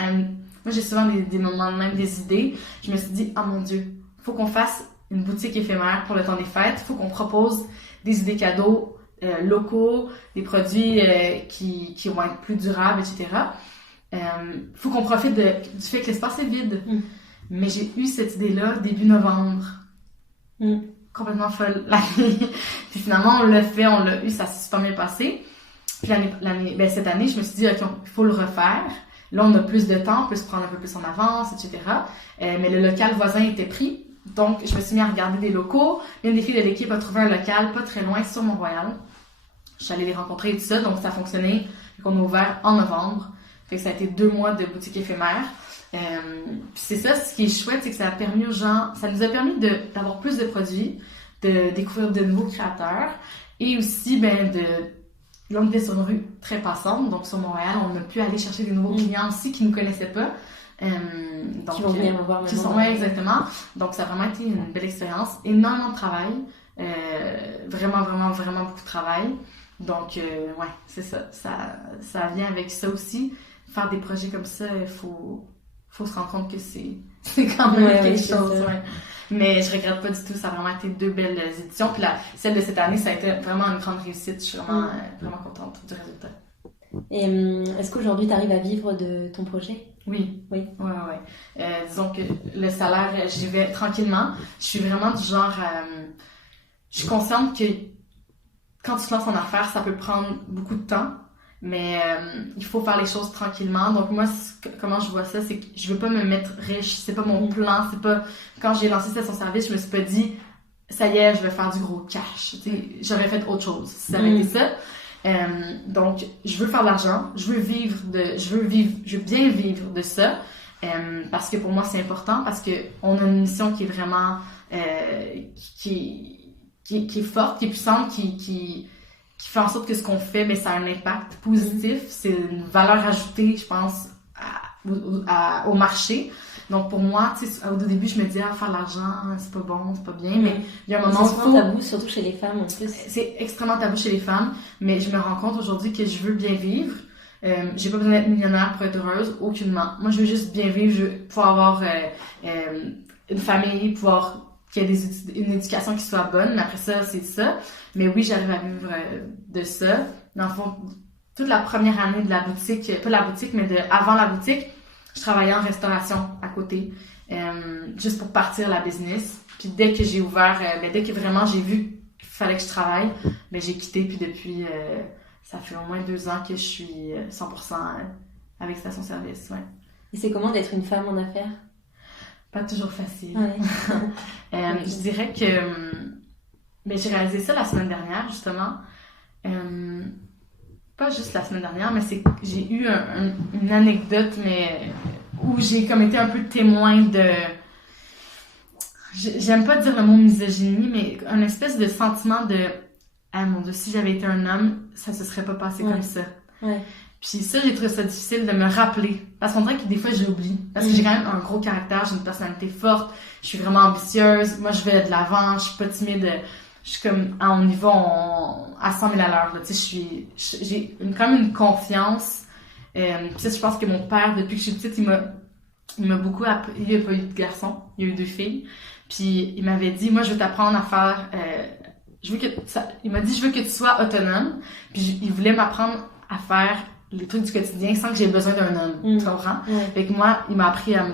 Moi, j'ai souvent des moments de même, des idées. Je me suis dit, oh mon Dieu, faut qu'on fasse une boutique éphémère pour le temps des fêtes. Faut qu'on propose des idées cadeaux locaux, des produits qui vont être plus durables, etc. Faut qu'on profite du fait que l'espace est vide. Mais j'ai eu cette idée-là début novembre. Complètement folle l'année. Puis finalement, on l'a fait, on l'a eu, ça s'est super bien passé. Puis cette année, je me suis dit, OK, il faut le refaire. Là, on a plus de temps, on peut se prendre un peu plus en avance, etc. Mais le local voisin était pris. Donc, je me suis mis à regarder des locaux. Une des filles de l'équipe a trouvé un local pas très loin sur Mont-Royal. Je suis allée les rencontrer et tout ça, donc ça a fonctionné. On a ouvert en novembre. Fait que ça a été 2 mois de boutique éphémère. Puis c'est ça, ce qui est chouette, c'est que ça a permis aux gens, ça nous a permis d'avoir plus de produits, de découvrir de nouveaux créateurs et aussi, là, on était sur une rue très passante, donc sur Montréal, on a pu aller chercher des nouveaux clients aussi qui ne nous connaissaient pas. Donc, qui vont venir me voir maintenant. Oui, exactement. Donc, ça a vraiment été une belle expérience. Énormément de travail. Vraiment, vraiment, vraiment beaucoup de travail. Donc, ouais, c'est ça. Ça vient avec ça aussi. Faire des projets comme ça, il faut se rendre compte que c'est quand même quelque chose. Ouais. Mais je regrette pas du tout. Ça a vraiment été 2 belles éditions. Puis celle de cette année, ça a été vraiment une grande réussite. Je suis vraiment, vraiment contente du résultat. Et est-ce qu'aujourd'hui, tu arrives à vivre de ton projet? Oui. Disons que le salaire, j'y vais tranquillement. Je suis vraiment du genre... je suis consciente que quand tu te lances en affaires, ça peut prendre beaucoup de temps, mais il faut faire les choses tranquillement. Donc moi, comment je vois ça, c'est que je veux pas me mettre riche. C'est pas mon plan. C'est pas... Quand j'ai lancé Station Service, je me suis pas dit, ça y est, je vais faire du gros cash. J'aurais fait autre chose si ça avait été ça. Donc, je veux faire de l'argent, je veux bien vivre de ça, parce que pour moi c'est important, parce que on a une mission qui est vraiment qui est forte, qui est puissante, qui fait en sorte que ce qu'on fait, ça a un impact positif, c'est une valeur ajoutée, je pense, au marché. Donc pour moi, tu sais, au début, je me disais, faire de l'argent, c'est pas bon, c'est pas bien, mais il y a un moment où c'est souvent tabou, surtout chez les femmes en plus. C'est extrêmement tabou chez les femmes, mais je me rends compte aujourd'hui que je veux bien vivre. J'ai pas besoin d'être millionnaire pour être heureuse, aucunement. Moi, je veux juste bien vivre, je veux pouvoir avoir une famille, pouvoir qu'il y ait une éducation qui soit bonne, mais après ça, c'est ça. Mais oui, j'arrive à vivre de ça. Dans le fond, toute la première année de la boutique, pas la boutique, mais avant la boutique, je travaillais en restauration à côté, juste pour partir la business. Puis dès que j'ai ouvert, dès que vraiment j'ai vu qu'il fallait que je travaille, j'ai quitté. Puis depuis, ça fait au moins 2 ans que je suis 100% avec Station Service. Ouais. Et c'est comment d'être une femme en affaires? Pas toujours facile. Ouais. Je dirais que j'ai réalisé ça la semaine dernière, justement. Pas juste la semaine dernière, mais j'ai eu une anecdote, mais où j'ai comme été un peu témoin de... J'aime pas dire le mot misogynie, mais un espèce de sentiment de « Ah mon Dieu, si j'avais été un homme, ça se serait pas passé comme ça. » Ouais. Puis ça, j'ai trouvé ça difficile de me rappeler. Parce qu'on dirait que des fois, je l'oublie. Parce que j'ai quand même un gros caractère, j'ai une personnalité forte, je suis vraiment ambitieuse, moi, je vais de l'avant, je suis pas timide, je suis comme, on y va à 100 000 à l'heure, là. Tu sais, j'ai quand même une confiance. Puis ça, je pense que mon père, depuis que je suis petite, il m'a beaucoup appris. Il n'a pas eu de garçon, il a eu 2 filles. Puis il m'avait dit, moi, je veux t'apprendre à faire... il m'a dit, je veux que tu sois autonome. Puis il voulait m'apprendre à faire les trucs du quotidien sans que j'ai besoin d'un homme, tu comprends? Fait que moi, il m'a appris à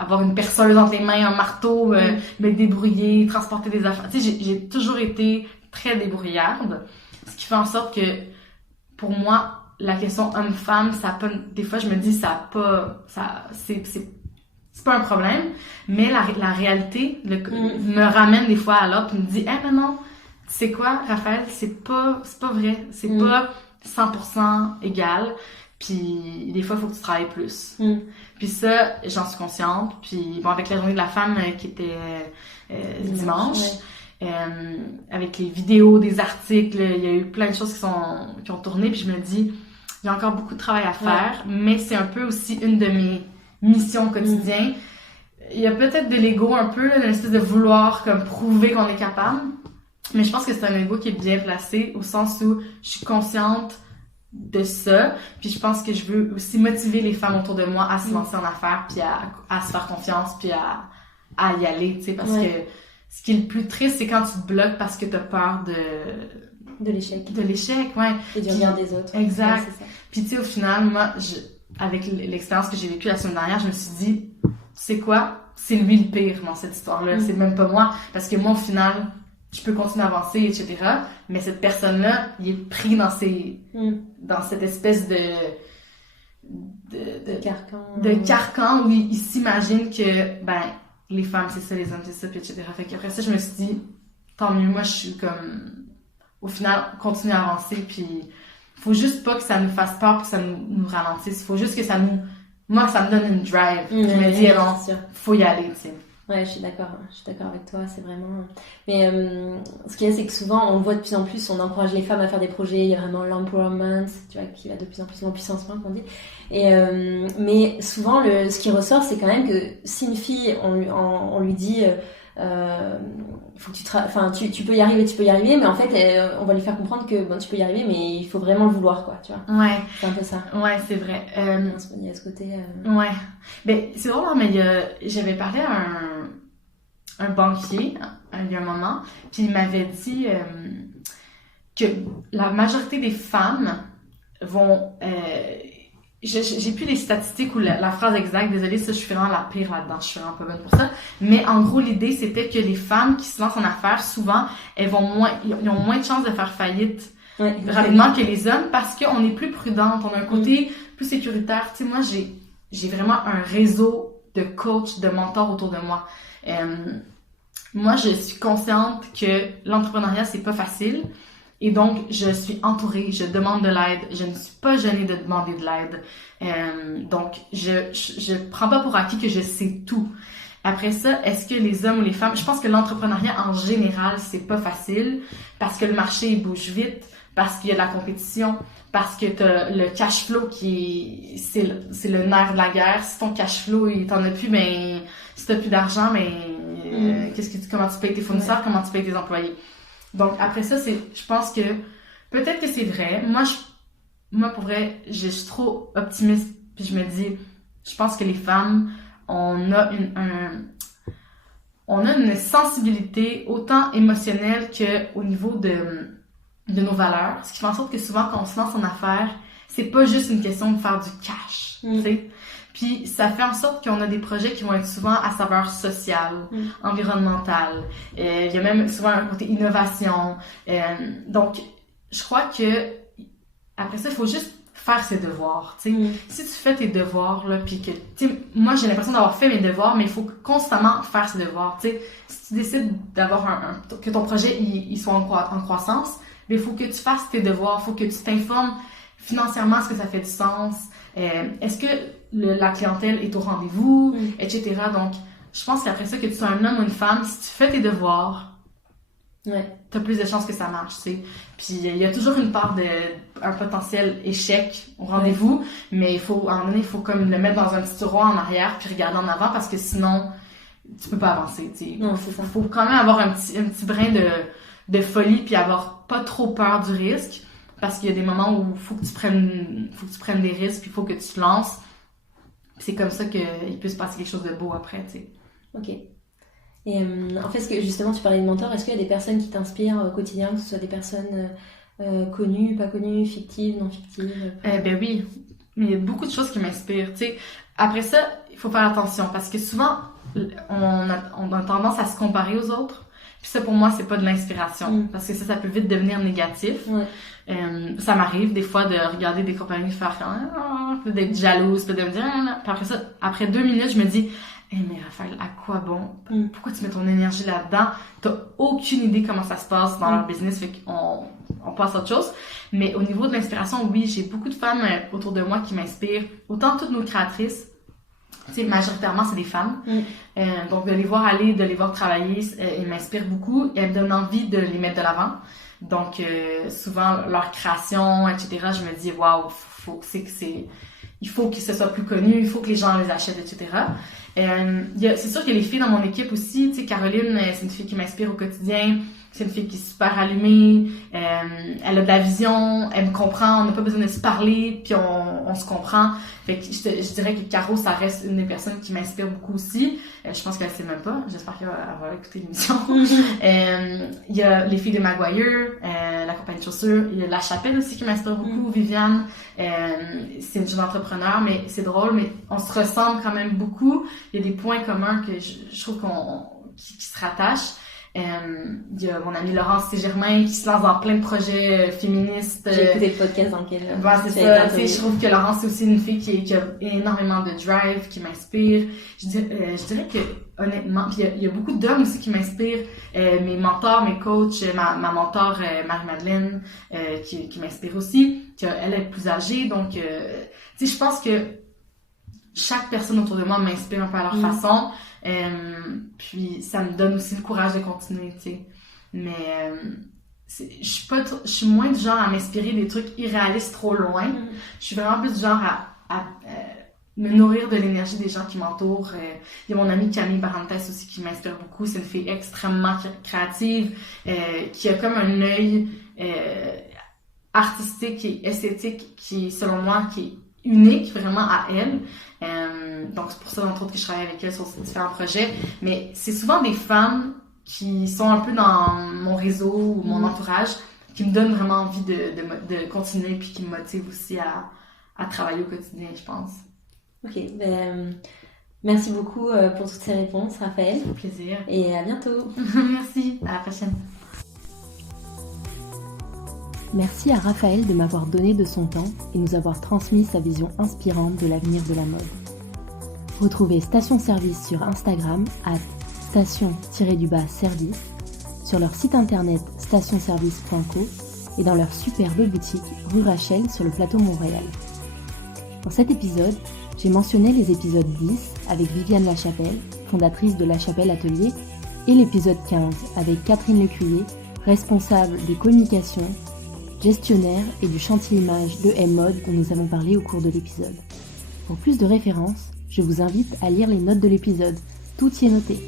avoir une perceuse entre les mains, un marteau, me débrouiller, transporter des affaires. Tu sais, j'ai toujours été très débrouillarde, ce qui fait en sorte que, pour moi, la question homme-femme, des fois, je me dis, c'est pas un problème, mais la réalité me ramène des fois à l'autre, me dit, mais non, tu sais quoi, Raphaël, c'est pas vrai, c'est pas 100% égal, puis des fois, il faut que tu travailles plus. Puis ça, j'en suis consciente, puis bon, avec la journée de la femme qui était dimanche, avec les vidéos, des articles, il y a eu plein de choses qui ont tourné, puis je me dis, il y a encore beaucoup de travail à faire, mais c'est un peu aussi une de mes missions quotidiennes. Il y a peut-être de l'ego un peu, une espèce de vouloir comme prouver qu'on est capable, mais je pense que c'est un ego qui est bien placé au sens où je suis consciente de ça, puis je pense que je veux aussi motiver les femmes autour de moi à se lancer en affaires, puis à se faire confiance, puis à y aller, tu sais, parce que ce qui est le plus triste, c'est quand tu te bloques parce que t'as peur de l'échec. De l'échec, ouais. Et du regard des autres. Exact. Ouais, c'est ça. Puis tu sais, au final, moi, avec l'expérience que j'ai vécue la semaine dernière, je me suis dit, tu sais quoi? C'est lui le pire dans cette histoire-là. C'est même pas moi. Parce que moi, au final, je peux continuer à avancer, etc. Mais cette personne-là, il est pris dans cette espèce de carcan où il s'imagine que, les femmes, c'est ça, les hommes, c'est ça, puis etc. Fait qu'après ça, je me suis dit, tant mieux, moi, je suis comme, au final, continuer à avancer, puis faut juste pas que ça nous fasse peur, que ça nous ralentisse. Faut juste que ça me donne une drive. Je me dis, faut y aller, tu sais. Ouais, je suis d'accord avec toi, c'est vraiment... Mais ce qu'il y a, c'est que souvent, on le voit de plus en plus, on encourage les femmes à faire des projets, il y a vraiment l'empowerment, tu vois, qui va de plus en plus en puissance, qu'on dit. Mais souvent, ce qui ressort, c'est quand même que si une fille, on lui dit... faut que tu peux y arriver, mais en fait, on va lui faire comprendre que tu peux y arriver, mais il faut vraiment le vouloir, quoi, tu vois. Ouais. C'est un peu ça. Ouais, c'est vrai. Il y a ce côté... Ouais. Mais c'est drôle, mais j'avais parlé à un banquier, il y a un moment, puis il m'avait dit que la majorité des femmes vont... j'ai plus les statistiques ou la phrase exacte, désolée, ça, je suis vraiment la pire là-dedans, je suis vraiment pas bonne pour ça. Mais en gros, l'idée, c'était que les femmes qui se lancent en affaires, souvent, ils ont moins de chances de faire faillite rapidement que les hommes parce qu'on est plus prudente, on a un côté plus sécuritaire. Tu sais, moi, j'ai vraiment un réseau de coachs, de mentors autour de moi. Moi, je suis consciente que l'entrepreneuriat, c'est pas facile. Et donc, je suis entourée, je demande de l'aide, je ne suis pas gênée de demander de l'aide. Donc, je prends pas pour acquis que je sais tout. Après ça, est-ce que les hommes ou les femmes... Je pense que l'entrepreneuriat, en général, c'est pas facile parce que le marché, il bouge vite, parce qu'il y a de la compétition, parce que t'as le cash flow c'est le nerf de la guerre. Si ton cash flow, t'en as plus, si t'as plus d'argent, comment tu payes tes fournisseurs, comment tu payes tes employés? Donc, après ça, je pense que peut-être que c'est vrai. Moi, moi, pour vrai, je suis trop optimiste, puis je me dis, je pense que les femmes, on a une sensibilité autant émotionnelle qu'au niveau de nos valeurs. Ce qui fait en sorte que souvent, quand on se lance en affaires, c'est pas juste une question de faire du cash, tu sais. Puis ça fait en sorte qu'on a des projets qui vont être souvent à saveur sociale, environnementale. Il y a même souvent un côté innovation. Donc, je crois que après ça, il faut juste faire ses devoirs, tu sais. Si tu fais tes devoirs, là, puis que, tu sais, moi, j'ai l'impression d'avoir fait mes devoirs, mais il faut constamment faire ses devoirs, tu sais. Si tu décides d'avoir que ton projet, il soit en croissance, mais il faut que tu fasses tes devoirs, il faut que tu t'informes financièrement, est-ce que ça fait du sens, est-ce que la clientèle est au rendez-vous, etc. Donc, je pense qu'après ça, que tu sois un homme ou une femme, si tu fais tes devoirs, t'as plus de chances que ça marche, tu sais. Puis il y a toujours une part un potentiel échec au rendez-vous, mais il faut, à un moment donné, il faut comme le mettre dans un petit tiroir en arrière puis regarder en avant parce que sinon, tu peux pas avancer, tu sais. Non, c'est ça. Faut quand même avoir un petit brin de folie puis avoir pas trop peur du risque parce qu'il y a des moments où il faut que tu prennes des risques puis il faut que tu te lances. Puis c'est comme ça qu'il peut se passer quelque chose de beau après, tu sais. Ok. Et en fait, justement, tu parlais de mentors, est-ce qu'il y a des personnes qui t'inspirent au quotidien, que ce soit des personnes connues, pas connues, fictives, non fictives? Ben oui, il y a beaucoup de choses qui m'inspirent, tu sais. Après ça, il faut faire attention parce que souvent, on a tendance à se comparer aux autres. Puis ça, pour moi, c'est pas de l'inspiration parce que ça peut vite devenir négatif. Ça m'arrive des fois de regarder des compagnies faire d'être jalouse, puis de me dire... Puis après ça, après 2 minutes, je me dis... mais Raphaël, à quoi bon? Pourquoi tu mets ton énergie là-dedans? T'as aucune idée comment ça se passe dans leur business, fait qu'on passe à autre chose. Mais au niveau de l'inspiration, oui, j'ai beaucoup de femmes autour de moi qui m'inspirent. Autant toutes nos créatrices, tu sais, majoritairement, c'est des femmes. Donc, de les voir aller, de les voir travailler, elles m'inspirent beaucoup. Elles me donnent envie de les mettre de l'avant. Donc, souvent, leur création, etc., je me dis, waouh, il faut que ce soit plus connu, il faut que les gens les achètent, etc. C'est sûr qu'il y a les filles dans mon équipe aussi. Tu sais, Caroline, c'est une fille qui m'inspire au quotidien. C'est une fille qui est super allumée. Elle a de la vision. Elle me comprend. On n'a pas besoin de se parler, puis on se comprend. Fait que je dirais que Caro, ça reste une des personnes qui m'inspire beaucoup aussi. Je pense qu'elle sait même pas. J'espère qu'elle va écouter l'émission. Il y a les filles de Maguire, la compagnie de chaussures. Il y a La Chapelle aussi qui m'inspire beaucoup. Viviane, c'est une jeune entrepreneur, mais c'est drôle, mais on se ressemble quand même beaucoup. Il y a des points communs que je trouve qui se rattachent. Il y a mon amie Laurence Germain qui se lance dans plein de projets féministes. J'ai écouté le podcast dans lequel c'est ça. Tu sais, je trouve que Laurence c'est aussi une fille qui a énormément de drive, qui m'inspire. Je dirais que honnêtement, puis il y a beaucoup d'hommes aussi qui m'inspirent. Mes mentors, mes coachs, ma mentor Marie-Madeleine qui m'inspire aussi. Elle est plus âgée, donc tu sais, je pense que chaque personne autour de moi m'inspire un peu à leur façon. Puis ça me donne aussi le courage de continuer, tu sais. Mais je suis moins du genre à m'inspirer des trucs irréalistes trop loin. Je suis vraiment plus du genre à me nourrir de l'énergie des gens qui m'entourent. Il y a mon amie Camille Barantes aussi qui m'inspire beaucoup. C'est une fille extrêmement créative, qui a comme un œil artistique et esthétique qui, selon moi, qui est unique vraiment à elle. Donc c'est pour ça entre autres que je travaille avec elle sur différents projets, mais c'est souvent des femmes qui sont un peu dans mon réseau ou mon entourage qui me donnent vraiment envie de continuer puis qui me motivent aussi à travailler au quotidien, je pense. Ok, merci beaucoup pour toutes ces réponses, Raphaël. C'est un plaisir. Et à bientôt. Merci, à la prochaine. Merci à Raphaël de m'avoir donné de son temps et nous avoir transmis sa vision inspirante de l'avenir de la mode. Retrouvez Station Service sur Instagram @station-service, sur leur site internet stationservice.co et dans leur superbe boutique rue Rachel sur le plateau Montréal. Dans cet épisode, j'ai mentionné les épisodes 10 avec Viviane Lachapelle, fondatrice de Lachapelle Atelier, et l'épisode 15 avec Catherine Lecuyer, responsable des communications, gestionnaire et du chantier image de M-Mode dont nous avons parlé au cours de l'épisode. Pour plus de références, je vous invite à lire les notes de l'épisode, tout y est noté.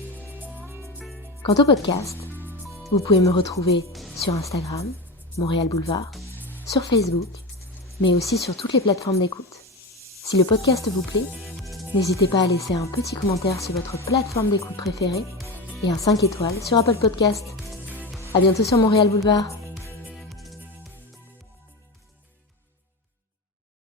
Quant au podcast, vous pouvez me retrouver sur Instagram, Montréal Boulevard, sur Facebook, mais aussi sur toutes les plateformes d'écoute. Si le podcast vous plaît, n'hésitez pas à laisser un petit commentaire sur votre plateforme d'écoute préférée et un 5 étoiles sur Apple Podcast. À bientôt sur Montréal Boulevard.